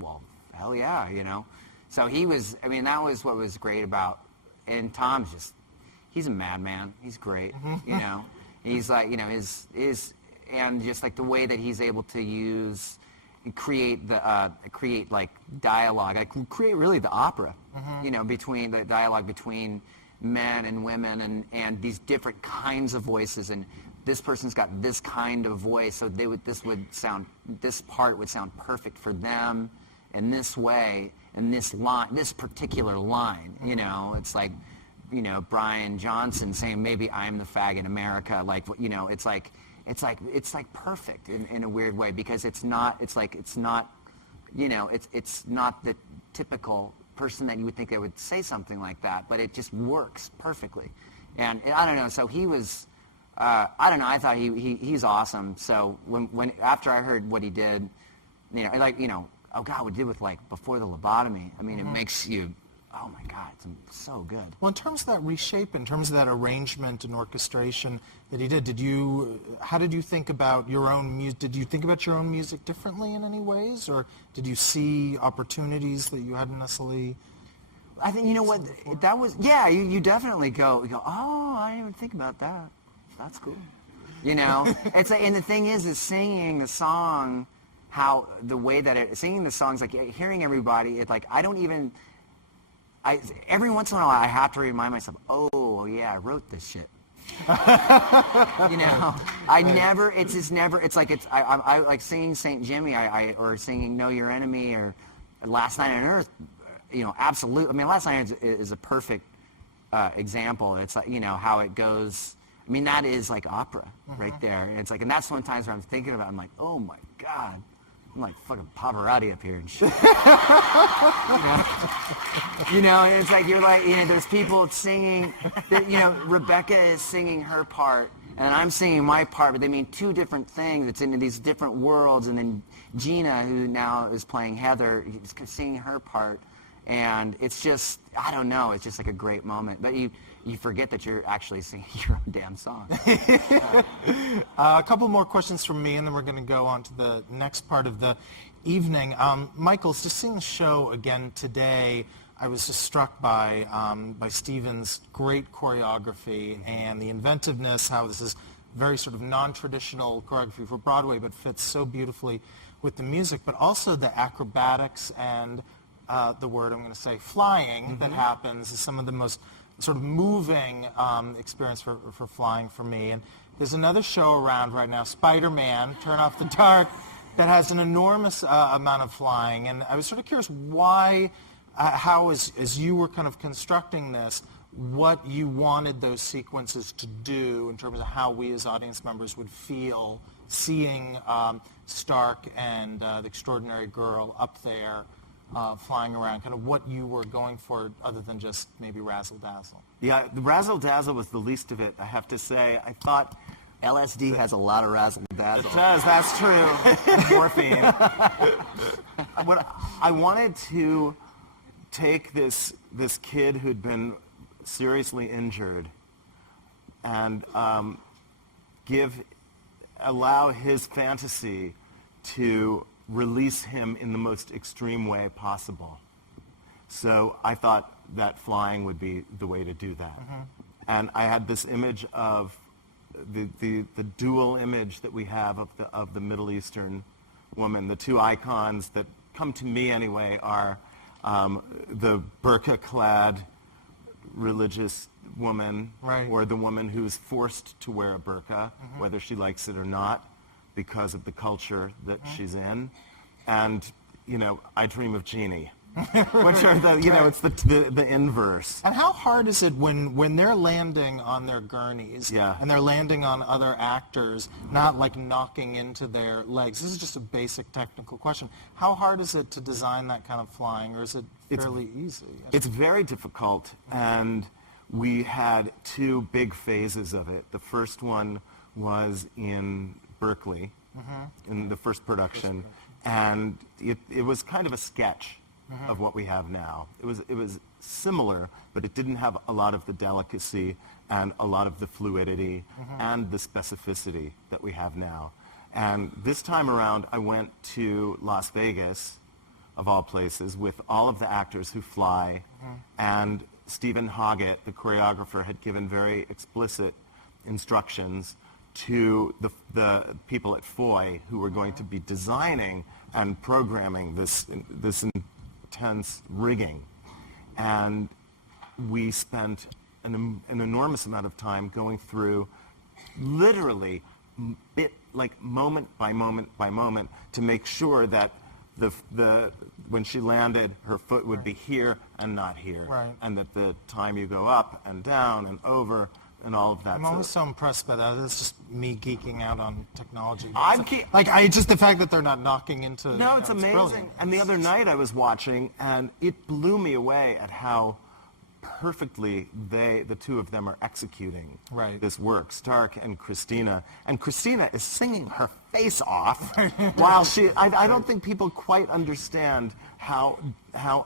well, hell yeah, So he was, that was what was great about, and Tom's just, he's a madman. He's great, He's like, and just like the way that he's able to use and create like dialogue, create really the opera, between the dialogue between men and women and these different kinds of voices, and this person's got this kind of voice, so this part would sound perfect for them in this way, and this particular line, it's like, Brian Johnson saying, maybe I'm the fag in America, it's like perfect in a weird way, because it's not the typical person that you would think that would say something like that, but it just works perfectly. And I don't know, so he was, I thought he's awesome. So when after I heard what he did, oh God, what he did with Before the Lobotomy, it makes you, oh my God, it's so good. Well, in terms of that reshape, in terms of that arrangement and orchestration that he did, how did you think about your own music? Did you think about your own music differently in any ways, or did you see opportunities that you hadn't necessarily? I think, that was, yeah, you definitely go, oh, I didn't even think about that. That's cool. It's like, and the thing is singing the song, the way that singing the songs, like hearing everybody, it's like, every once in a while I have to remind myself, oh yeah, I wrote this shit. I like singing St. Jimmy, or singing Know Your Enemy, or Last Night on Earth, absolutely. Last Night is a perfect example. It's like, how it goes. That is like opera right there. And it's like, and that's sometimes where I'm thinking about, I'm like, oh my God, I'm like fucking Pavarotti up here and shit. It's like, you're like, there's people singing, Rebecca is singing her part, and I'm singing my part, but they mean two different things. It's in these different worlds, and then Gina, who now is playing Heather, is singing her part, and it's just, I don't know, it's just like a great moment. But you forget that you're actually singing your own damn song. A couple more questions from me, and then we're going to go on to the next part of the evening. Michael, just seeing the show again today, I was just struck by Stephen's great choreography and the inventiveness, how this is very sort of non-traditional choreography for Broadway, but fits so beautifully with the music, but also the acrobatics and the word I'm going to say, flying, that happens is some of the most sort of moving experience for flying for me. And there's another show around right now, Spider-Man, Turn Off the Dark, that has an enormous amount of flying. And I was sort of curious why, how as you were kind of constructing this, what you wanted those sequences to do in terms of how we as audience members would feel seeing Stark and the extraordinary girl up there flying around, kind of what you were going for other than just maybe razzle-dazzle. Yeah, the razzle-dazzle was the least of it, I have to say. I thought LSD has a lot of razzle-dazzle. It does, that's true. Morphine. I wanted to take this kid who'd been seriously injured and allow his fantasy to release him in the most extreme way possible. So I thought that flying would be the way to do that. And I had this image of the dual image that we have of the Middle Eastern woman. The two icons that come to me anyway are the burqa-clad religious woman, Right. or the woman who's forced to wear a burqa, whether she likes it or not, because of the culture that she's in. And, I dream of Jeannie, which are it's the inverse. And how hard is it when they're landing on their gurneys Yeah. and they're landing on other actors, not like knocking into their legs? This is just a basic technical question. How hard is it to design that kind of flying, or is it fairly easy? It's very difficult, and we had two big phases of it. The first one was in Berkeley, in the first production, and it was kind of a sketch of what we have now. It was similar, but it didn't have a lot of the delicacy and a lot of the fluidity and the specificity that we have now. And this time around, I went to Las Vegas, of all places, with all of the actors who fly, and Stephen Hoggett, the choreographer, had given very explicit instructions to the people at Foy who were going to be designing and programming this intense rigging. And we spent an enormous amount of time going through literally moment by moment by moment to make sure that when she landed, her foot would be here and not here. Right. And that the time you go up and down and over and all of that. I'm always so impressed by that. It's just me geeking out on technology. I'm just the fact that they're not knocking into. No, it's amazing. brilliant. And the other night I was watching, and it blew me away at how perfectly the two of them are executing Right. this work, Stark and Christina. And Christina is singing her face off while I don't think people quite understand how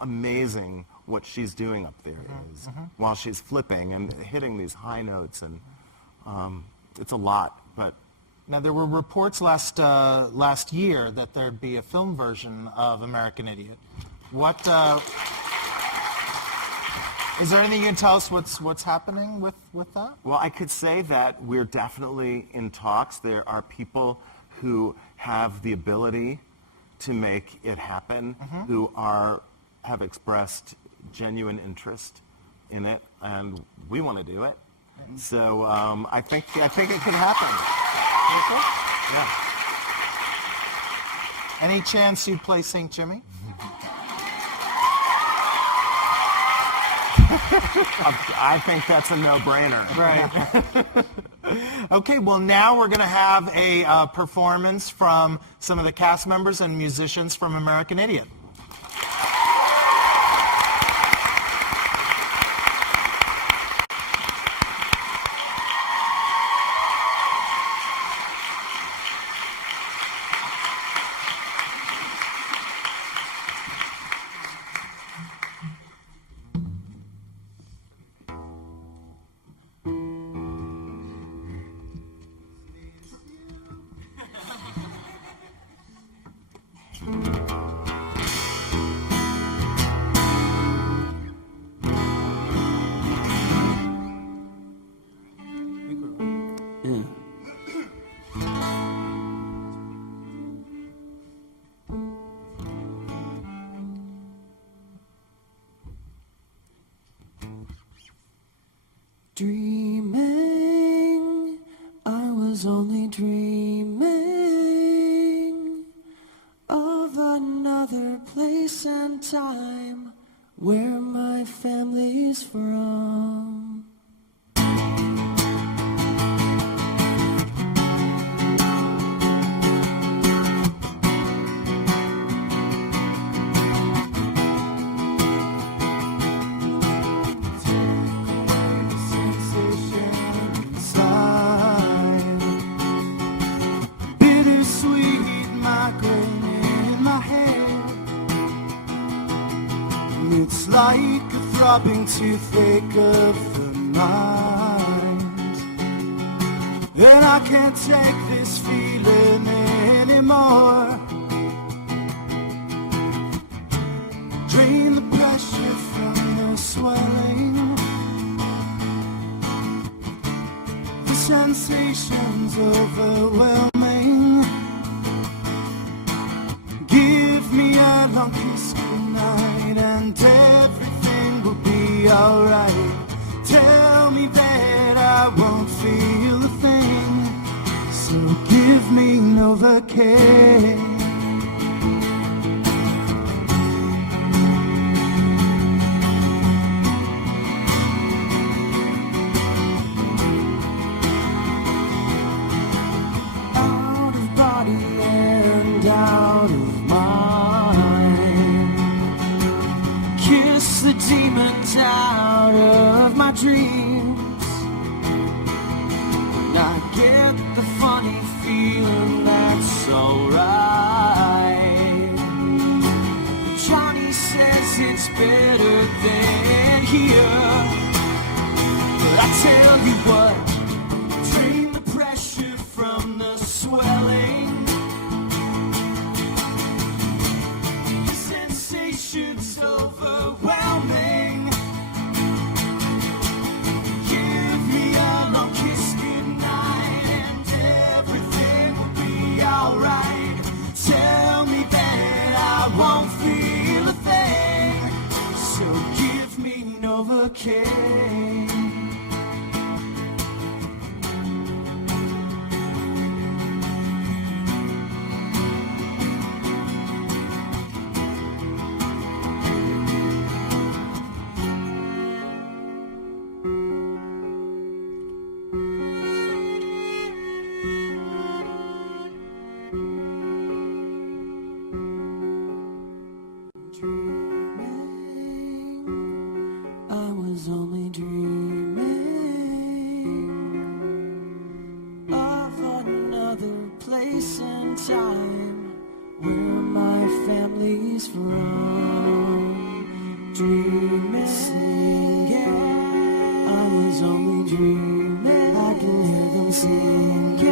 amazing what she's doing up there is while she's flipping and hitting these high notes, and it's a lot, but Now, there were reports last year that there'd be a film version of American Idiot. What is there anything you can tell us what's happening with that? Well, I could say that we're definitely in talks. There are people who have the ability to make it happen, who have expressed genuine interest in it, and we want to do it. So I think it could happen. Yeah. Any chance you'd play St. Jimmy? I think that's a no-brainer. Right. Okay, well now we're going to have a performance from some of the cast members and musicians from American Idiot. Dreaming, I was only dreaming of another place and time where my family's from. It's like a throbbing toothache of the mind, and I can't take this feeling anymore. Drain the pressure from the swelling, the sensations overwhelming. Give me a long kiss goodnight and everything will be alright. okay. Out of body and out of mind. Kiss the demons out of my dreams. I get the funny feeling that's alright. Johnny says it's better than here, but I tell you what, drain the pressure from the swelling. The sensation's overwhelming. Give me a long kiss goodnight and everything will be alright. Tell me that I won't feel a thing, so give me Novocaine. I was only dreaming of another place and time where my family's from. Dreaming, singing, I was only dreaming. I can hear them singing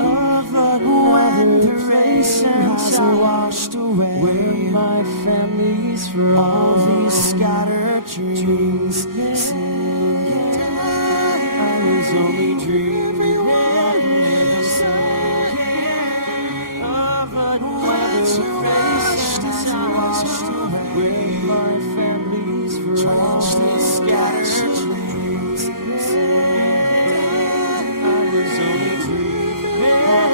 of another place and time washed away where my family's from. All these scattered dreams, singing, I was only dreaming of another place and time washed away where my family's from. All these scattered dreams, I was only dreaming of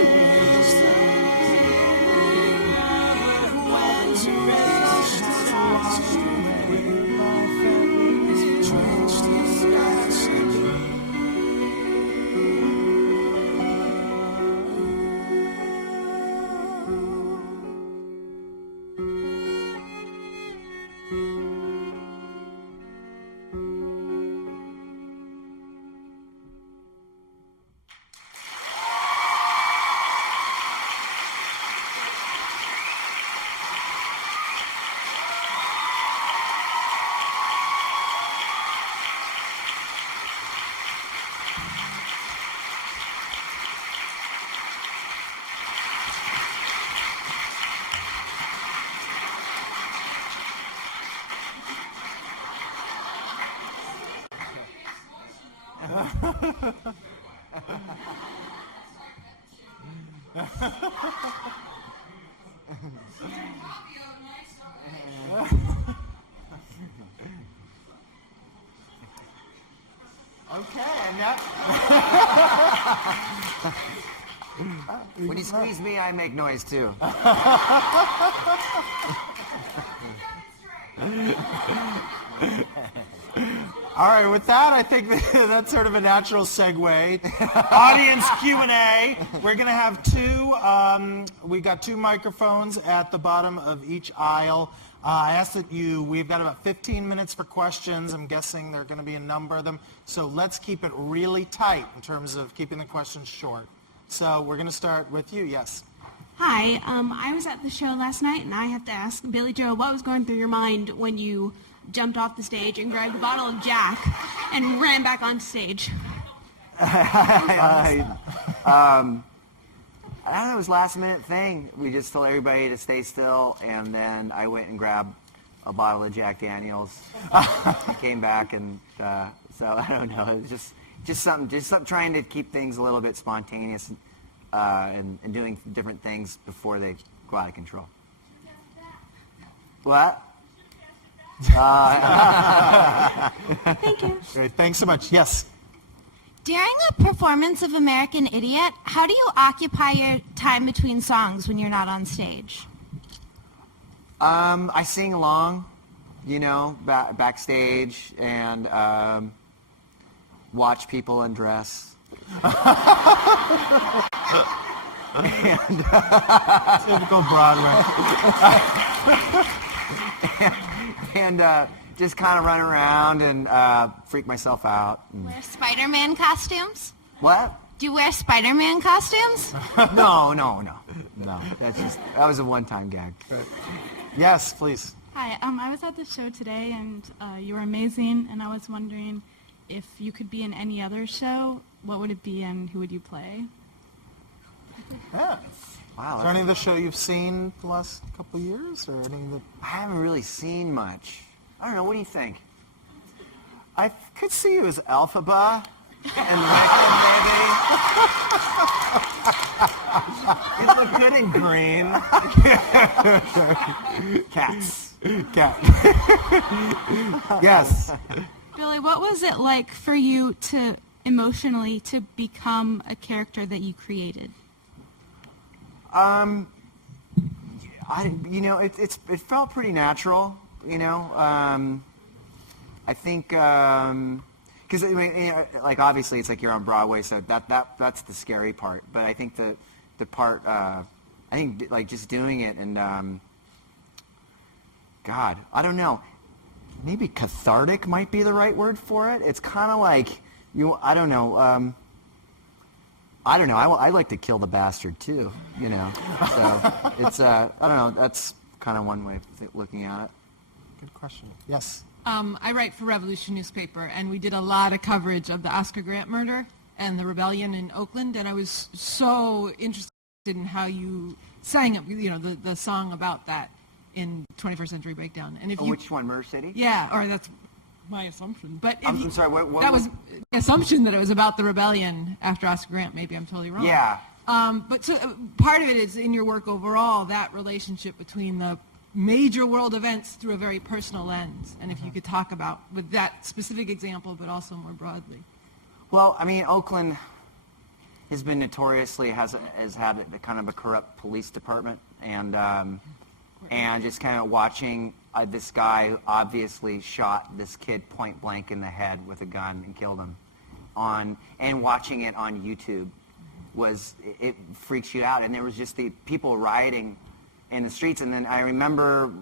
Okay, and that... When you squeeze me, I make noise too. All right, with that, I think that's sort of a natural segue. Audience Q&A. We're going to have we've got two microphones at the bottom of each aisle. I asked that we've got about 15 minutes for questions. I'm guessing there are going to be a number of them. So let's keep it really tight in terms of keeping the questions short. So we're going to start with you, yes. Hi, I was at the show last night, and I have to ask Billie Joe, what was going through your mind when you jumped off the stage and grabbed a bottle of Jack and ran back on stage? I don't know, it was a last minute thing. We just told everybody to stay still, and then I went and grabbed a bottle of Jack Daniels. Came back, and so I don't know. It was just something trying to keep things a little bit spontaneous and doing different things before they go out of control. What? Thank you. Great, thanks so much. Yes. During a performance of American Idiot, how do you occupy your time between songs when you're not on stage? I sing along, backstage, and watch people undress. Typical Broadway. and just kind of run around and freak myself out. Wear Spider-Man costumes? What? Do you wear Spider-Man costumes? No. That was a one-time gag. Yes, please. Hi, I was at the show today, and you were amazing, and I was wondering if you could be in any other show, what would it be and who would you play? Yeah. Wow. Is there any of the show you've seen the last couple of years, or any of the... I haven't really seen much. I don't know. What do you think? I could see you as Elphaba and Reckon, maybe. You look good in green. Cats. Cat? Yes. Billie, what was it like for you to emotionally to become a character that you created? It felt pretty natural, I think, because obviously it's like you're on Broadway, so that's the scary part. But I think the part, I think like just doing it and, God, I don't know, maybe cathartic might be the right word for it. It's kind of like I don't know. I like to kill the bastard too, So it's I don't know. That's kind of one way of looking at it. Good question. Yes. I write for Revolution newspaper, and we did a lot of coverage of the Oscar Grant murder and the rebellion in Oakland, and I was so interested in how you sang it, the song about that in 21st Century Breakdown. And which one, Murder City? Yeah, or that's my assumption. But I'm sorry. What that was the assumption that it was about the rebellion after Oscar Grant. Maybe I'm totally wrong. Yeah. But so part of it is in your work overall, that relationship between the major world events through a very personal lens. And if you could talk about with that specific example, but also more broadly. Well, I mean, Oakland has been notoriously has had a kind of a corrupt police department, and just kind of watching this guy who obviously shot this kid point blank in the head with a gun and killed him, and watching it on YouTube it freaks you out. And there was just the people rioting in the streets, and then I remember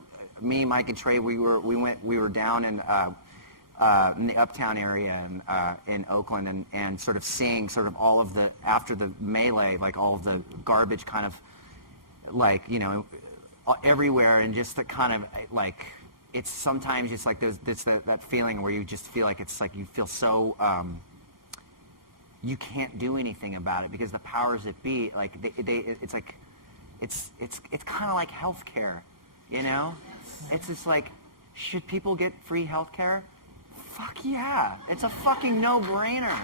me, Mike, and Trey. We were down in the uptown area in Oakland, and sort of seeing sort of all of the after the melee, like all of the garbage kind of like everywhere, and just the kind of like it's sometimes just like there's that feeling where you just feel like it's like you feel so you can't do anything about it because the powers that be, like it's like it's kind of like healthcare, It's just like, should people get free healthcare? Fuck yeah, it's a fucking no-brainer,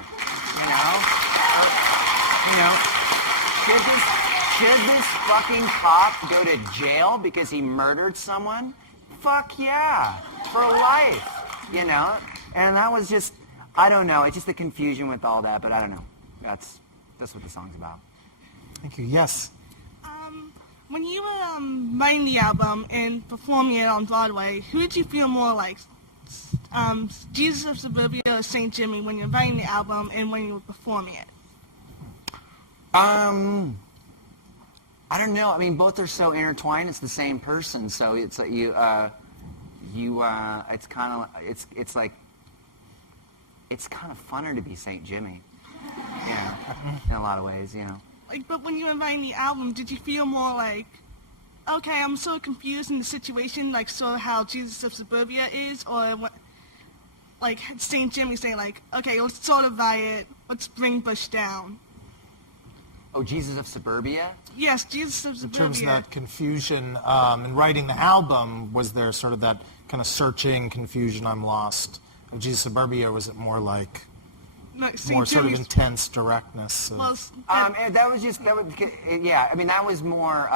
Should this fucking cop go to jail because he murdered someone? Fuck yeah, for life, And that was just, I don't know. It's just the confusion with all that, but I don't know. That's what the song's about. Thank you. Yes. When you were writing the album and performing it on Broadway, who did you feel more like? Jesus of Suburbia or St. Jimmy when you're writing the album and when you were performing it? I don't know. I mean, both are so intertwined. It's the same person, so it's like it's kind of it's kind of funner to be St. Jimmy. Yeah, in a lot of ways, But when you were writing the album, did you feel more like, okay, I'm so confused in the situation, like sort of how Jesus of Suburbia is, or what, like St. Jimmy saying like, okay, let's sort of riot, let's bring Bush down. Oh, Jesus of Suburbia? Yes, Jesus of Suburbia. In terms of that confusion in writing the album, was there sort of that kind of searching confusion, I'm lost? Of Jesus of Suburbia, or was it more like more sort of intense directness? And that was yeah. I mean, that was more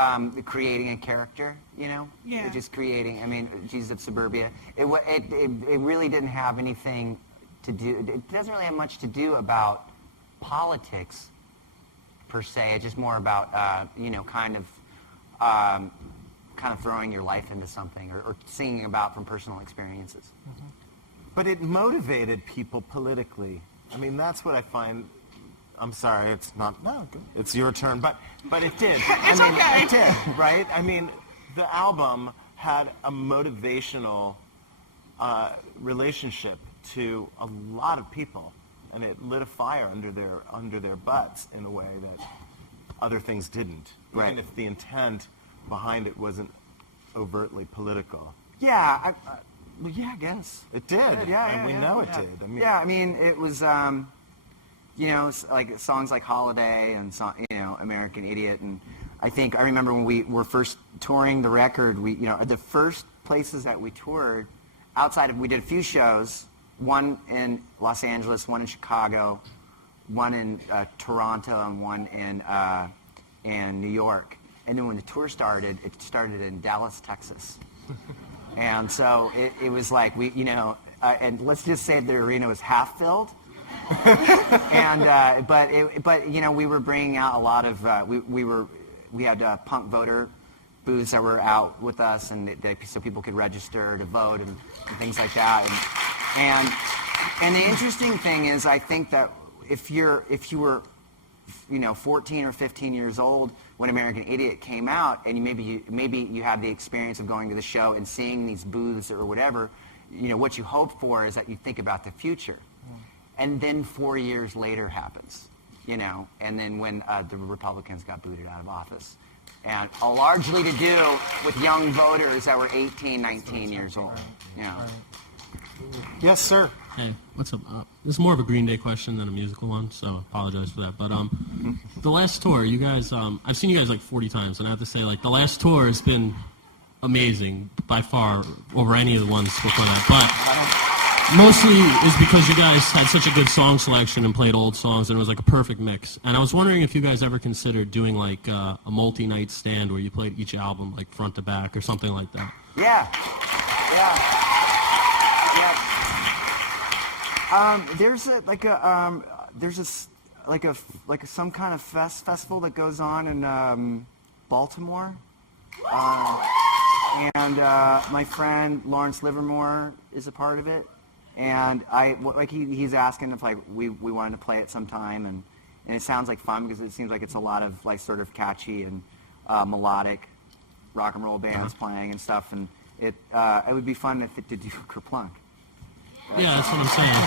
creating a character, Yeah. Just creating. I mean, Jesus of Suburbia. It really didn't have anything to do. It doesn't really have much to do about politics per se. It's just more about kind of throwing your life into something or singing about from personal experiences. Mm-hmm. But it motivated people politically. I mean, that's what I find. I'm sorry, it's not. No, it's your turn. But it did. It's okay. It did, right? I mean, the album had a motivational relationship to a lot of people, and it lit a fire under their butts in a way that other things didn't. Right. Even if the intent behind it wasn't overtly political. Yeah, I guess. It did. And we know it did. I mean, yeah, I mean, it was, like songs like Holiday and, American Idiot. And I remember when we were first touring the record, the first places that we toured, we did a few shows, one in Los Angeles, one in Chicago, one in Toronto, and one in New York. And then when the tour started, it started in Dallas, Texas. And so it was like and let's just say the arena was half filled. And but we were bringing out a lot of we had punk voter booths that were out with us, and so people could register to vote and things like that. And the interesting thing is, I think that if you were 14 or 15 years old when American Idiot came out, and maybe you had the experience of going to the show and seeing these booths or whatever, what you hope for is that you think about the future. And then 4 years later happens, and then when the Republicans got booted out of office. And largely to do with young voters that were 18, 19 years old. Yes, sir. Hey, what's up? This is more of a Green Day question than a musical one, so I apologize for that. But the last tour, you guys, I've seen you guys like 40 times, and I have to say, like, the last tour has been amazing by far over any of the ones before that. But mostly is because you guys had such a good song selection and played old songs, and it was like a perfect mix. And I was wondering if you guys ever considered doing like a multi-night stand where you played each album like front to back or something like that. Yeah. There's some kind of festival that goes on in Baltimore, and my friend Lawrence Livermore is a part of it, and he's asking if we wanted to play it sometime, and it sounds like fun because it seems like it's a lot of like sort of catchy and melodic rock and roll bands playing and stuff, and it would be fun to do Kerplunk. Yeah, that's what I'm saying.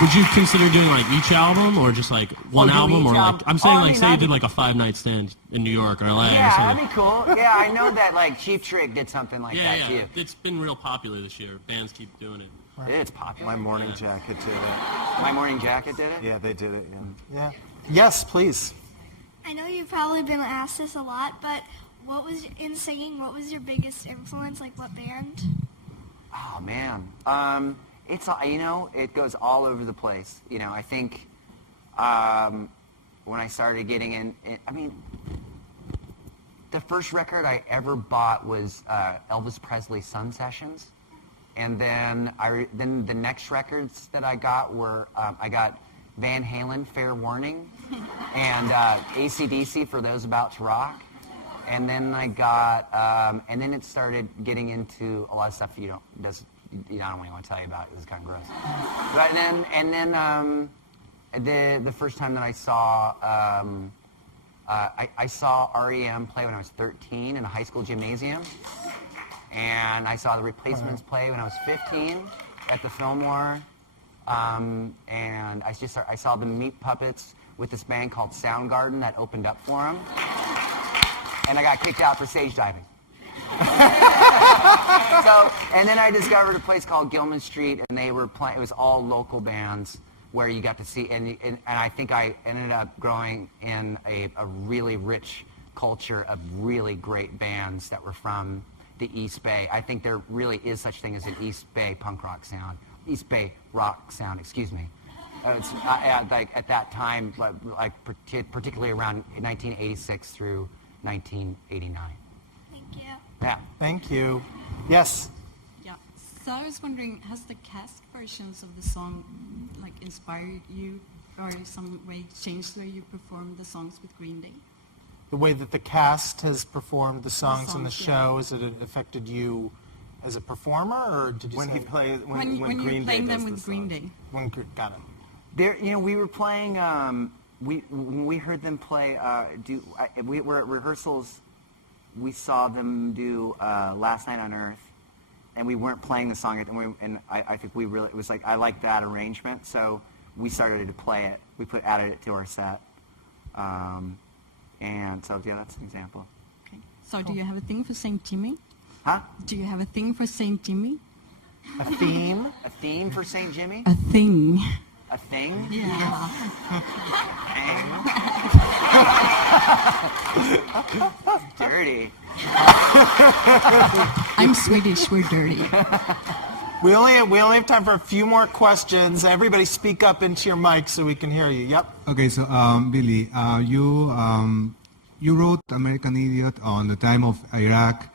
Would you consider doing like each album or just like one album, or like I'm saying say you did like a 5-night stand in New York or LA? Yeah, or something. that'd be cool. Yeah, I know that like Cheap Trick did something like that too. It's been real popular this year. Bands keep doing it. It's popular. My Morning Jacket did it. My Morning Jacket did it? Yeah, they did it, Yeah. Yes, please. I know you've probably been asked this a lot, but in singing, what was your biggest influence? Like what band? Oh man, it's it goes all over the place. I think when I started getting in, I mean, the first record I ever bought was Elvis Presley's Sun Sessions, and then then the next records that I got were I got Van Halen, Fair Warning, and AC/DC, For Those About to Rock. And then I got, and then it started getting into a lot of stuff I don't really want to tell you about. It was kind of gross. But then the first time that I saw, I saw REM play when I was 13 in a high school gymnasium, and I saw the Replacements play when I was 15 at the Fillmore, and I saw the Meat Puppets with this band called Soundgarden that opened up for them. And I got kicked out for stage diving. And then I discovered a place called Gilman Street, and they were playing. It was all local bands where you got to see, and I think I ended up growing in a really rich culture of really great bands that were from the East Bay. I think there really is such thing as an East Bay punk rock sound, East Bay rock sound. Excuse me. Like at that time, like particularly around 1986 through 1989. Thank you. Yeah. Thank you. Yes. Yeah. So I was wondering, has the cast versions of the song like inspired you or in some way changed the way you perform the songs with Green Day? The way that the cast has performed the songs in the songs, show, has it affected you as a performer, or did you When say he plays, When you Green were playing Day them does with the Green song. Day. got it? There, we were playing. When we heard them play. We were at rehearsals. We saw them do Last Night on Earth, and we weren't playing the song. And I think we really. It was like I liked that arrangement, so we started to play it. We added it to our set, and so yeah, that's an example. Okay. So do you have a thing for Saint Jimmy? Huh? Do you have a thing for Saint Jimmy? A theme? A theme for Saint Jimmy? A thing. A thing? Yeah. Dirty. I'm Swedish. We're dirty. We only have time for a few more questions. Everybody speak up into your mic so we can hear you. Yep. Okay, so Billy, you wrote American Idiot on the time of Iraq,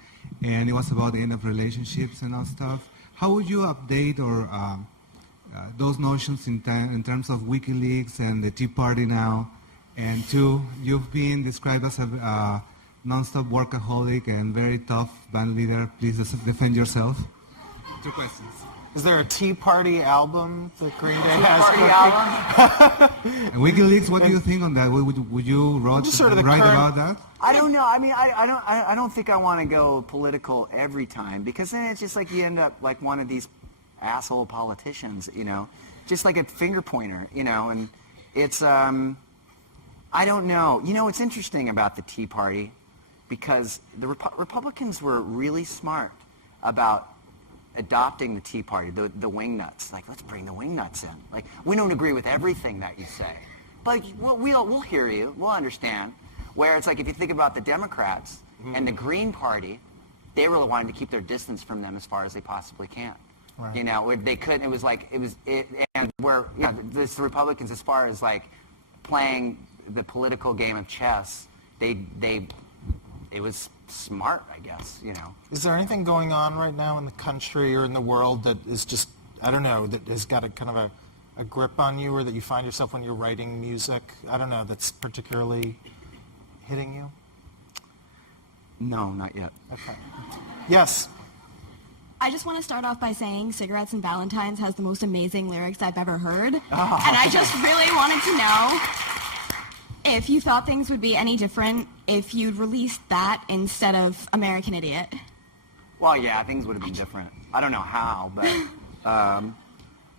and it was about the end of relationships and all stuff. How would you update or those notions in terms of WikiLeaks and the Tea Party now? And two, you've been described as a non-stop workaholic and very tough band leader. Please defend yourself. 2 questions. Is there a Tea Party album that Green Day has? Party album? And WikiLeaks, what do you think on that? Would you write about that? I don't know. I mean, I don't think I want to go political every time, because then it's just like you end up like one of these asshole politicians, just like a finger pointer, and it's I don't know. It's interesting about the Tea Party, because the Republicans were really smart about adopting the Tea Party, the wingnuts. Like, let's bring the wingnuts in. Like, we don't agree with everything that you say, but we'll hear you. We'll understand. Where it's like, if you think about the Democrats and the Green Party, they really wanted to keep their distance from them as far as they possibly can. Right. Where they couldn't. It was like and where the Republicans, as far as like playing the political game of chess, it was smart, I guess. Is there anything going on right now in the country or in the world that is just, I don't know, that has got a kind of a grip on you, or that you find yourself when you're writing music, I don't know, that's particularly hitting you? No, not yet. Okay. Yes. I just want to start off by saying Cigarettes and Valentines has the most amazing lyrics I've ever heard. Oh. And I just really wanted to know if you thought things would be any different if you'd released that instead of American Idiot. Well, yeah, things would have been different. I don't know how, but I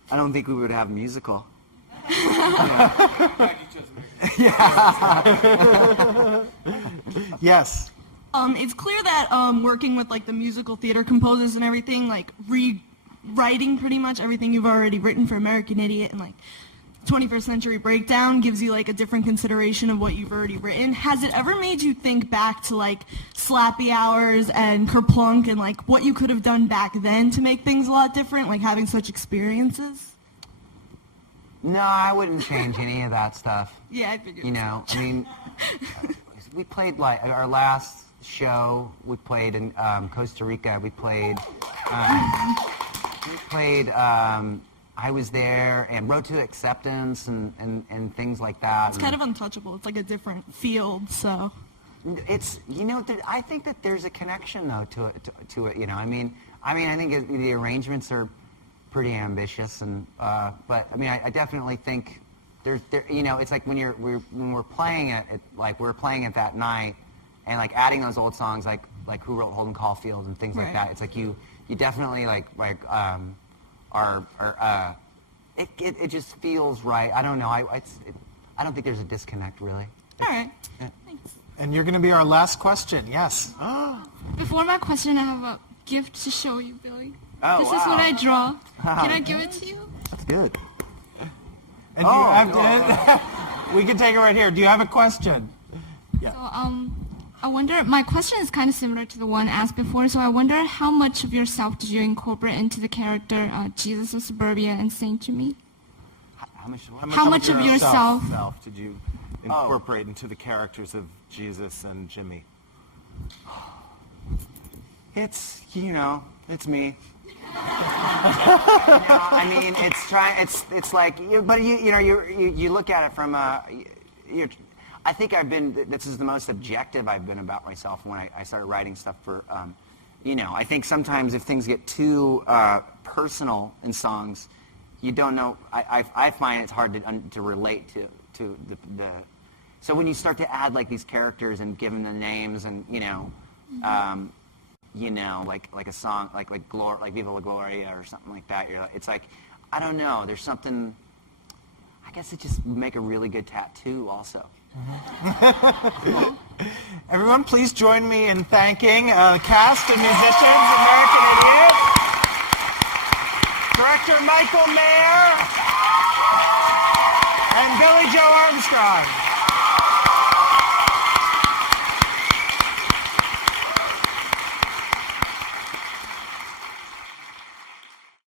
don't think we would have a musical. Yes. It's clear that working with like the musical theater composers and everything, like rewriting pretty much everything you've already written for American Idiot and like 21st Century Breakdown gives you like a different consideration of what you've already written. Has it ever made you think back to like Slappy Hours and Kerplunk and like what you could have done back then to make things a lot different, like having such experiences? No, I wouldn't change any of that stuff. Yeah, I figured. I mean, we played like our last show. We played in Costa Rica. We played. I was there and Road to Acceptance and things like that. It's kind of untouchable. It's like a different field, so. It's I think that there's a connection though to it. I mean I think the arrangements are pretty ambitious and but I mean I definitely think there's it's like when we're playing it like we're playing it that night and like adding those old songs like Who Wrote Holden Caulfield and things like that. It's like you definitely it just feels right. I don't know. I don't think there's a disconnect really. All right. Yeah. Thanks. And you're going to be our last question. Yes. Before my question, I have a gift to show you, Billy. Oh, this is what I draw. Can I give it to you? That's good. And you have to, we can take it right here. Do you have a question? Yeah. So, I wonder, my question is kind of similar to the one asked before, so I wonder how much of yourself did you incorporate into the character Jesus of Suburbia and Saint Jimmy? How much of yourself did you incorporate into the characters of Jesus and Jimmy? It's, it's me. I mean, it's like, but you look at it from I think this is the most objective I've been about myself when I started writing stuff for, I think sometimes if things get too personal in songs, you don't know, I find it's hard to relate to the, so when you start to add like these characters and give them the names and, like a song, like Viva La Gloria or something like that. It's like, I don't know. There's something. I guess it just would make a really good tattoo, also. Everyone, please join me in thanking cast and musicians, American Idiot, director Michael Mayer, and Billie Joe Armstrong.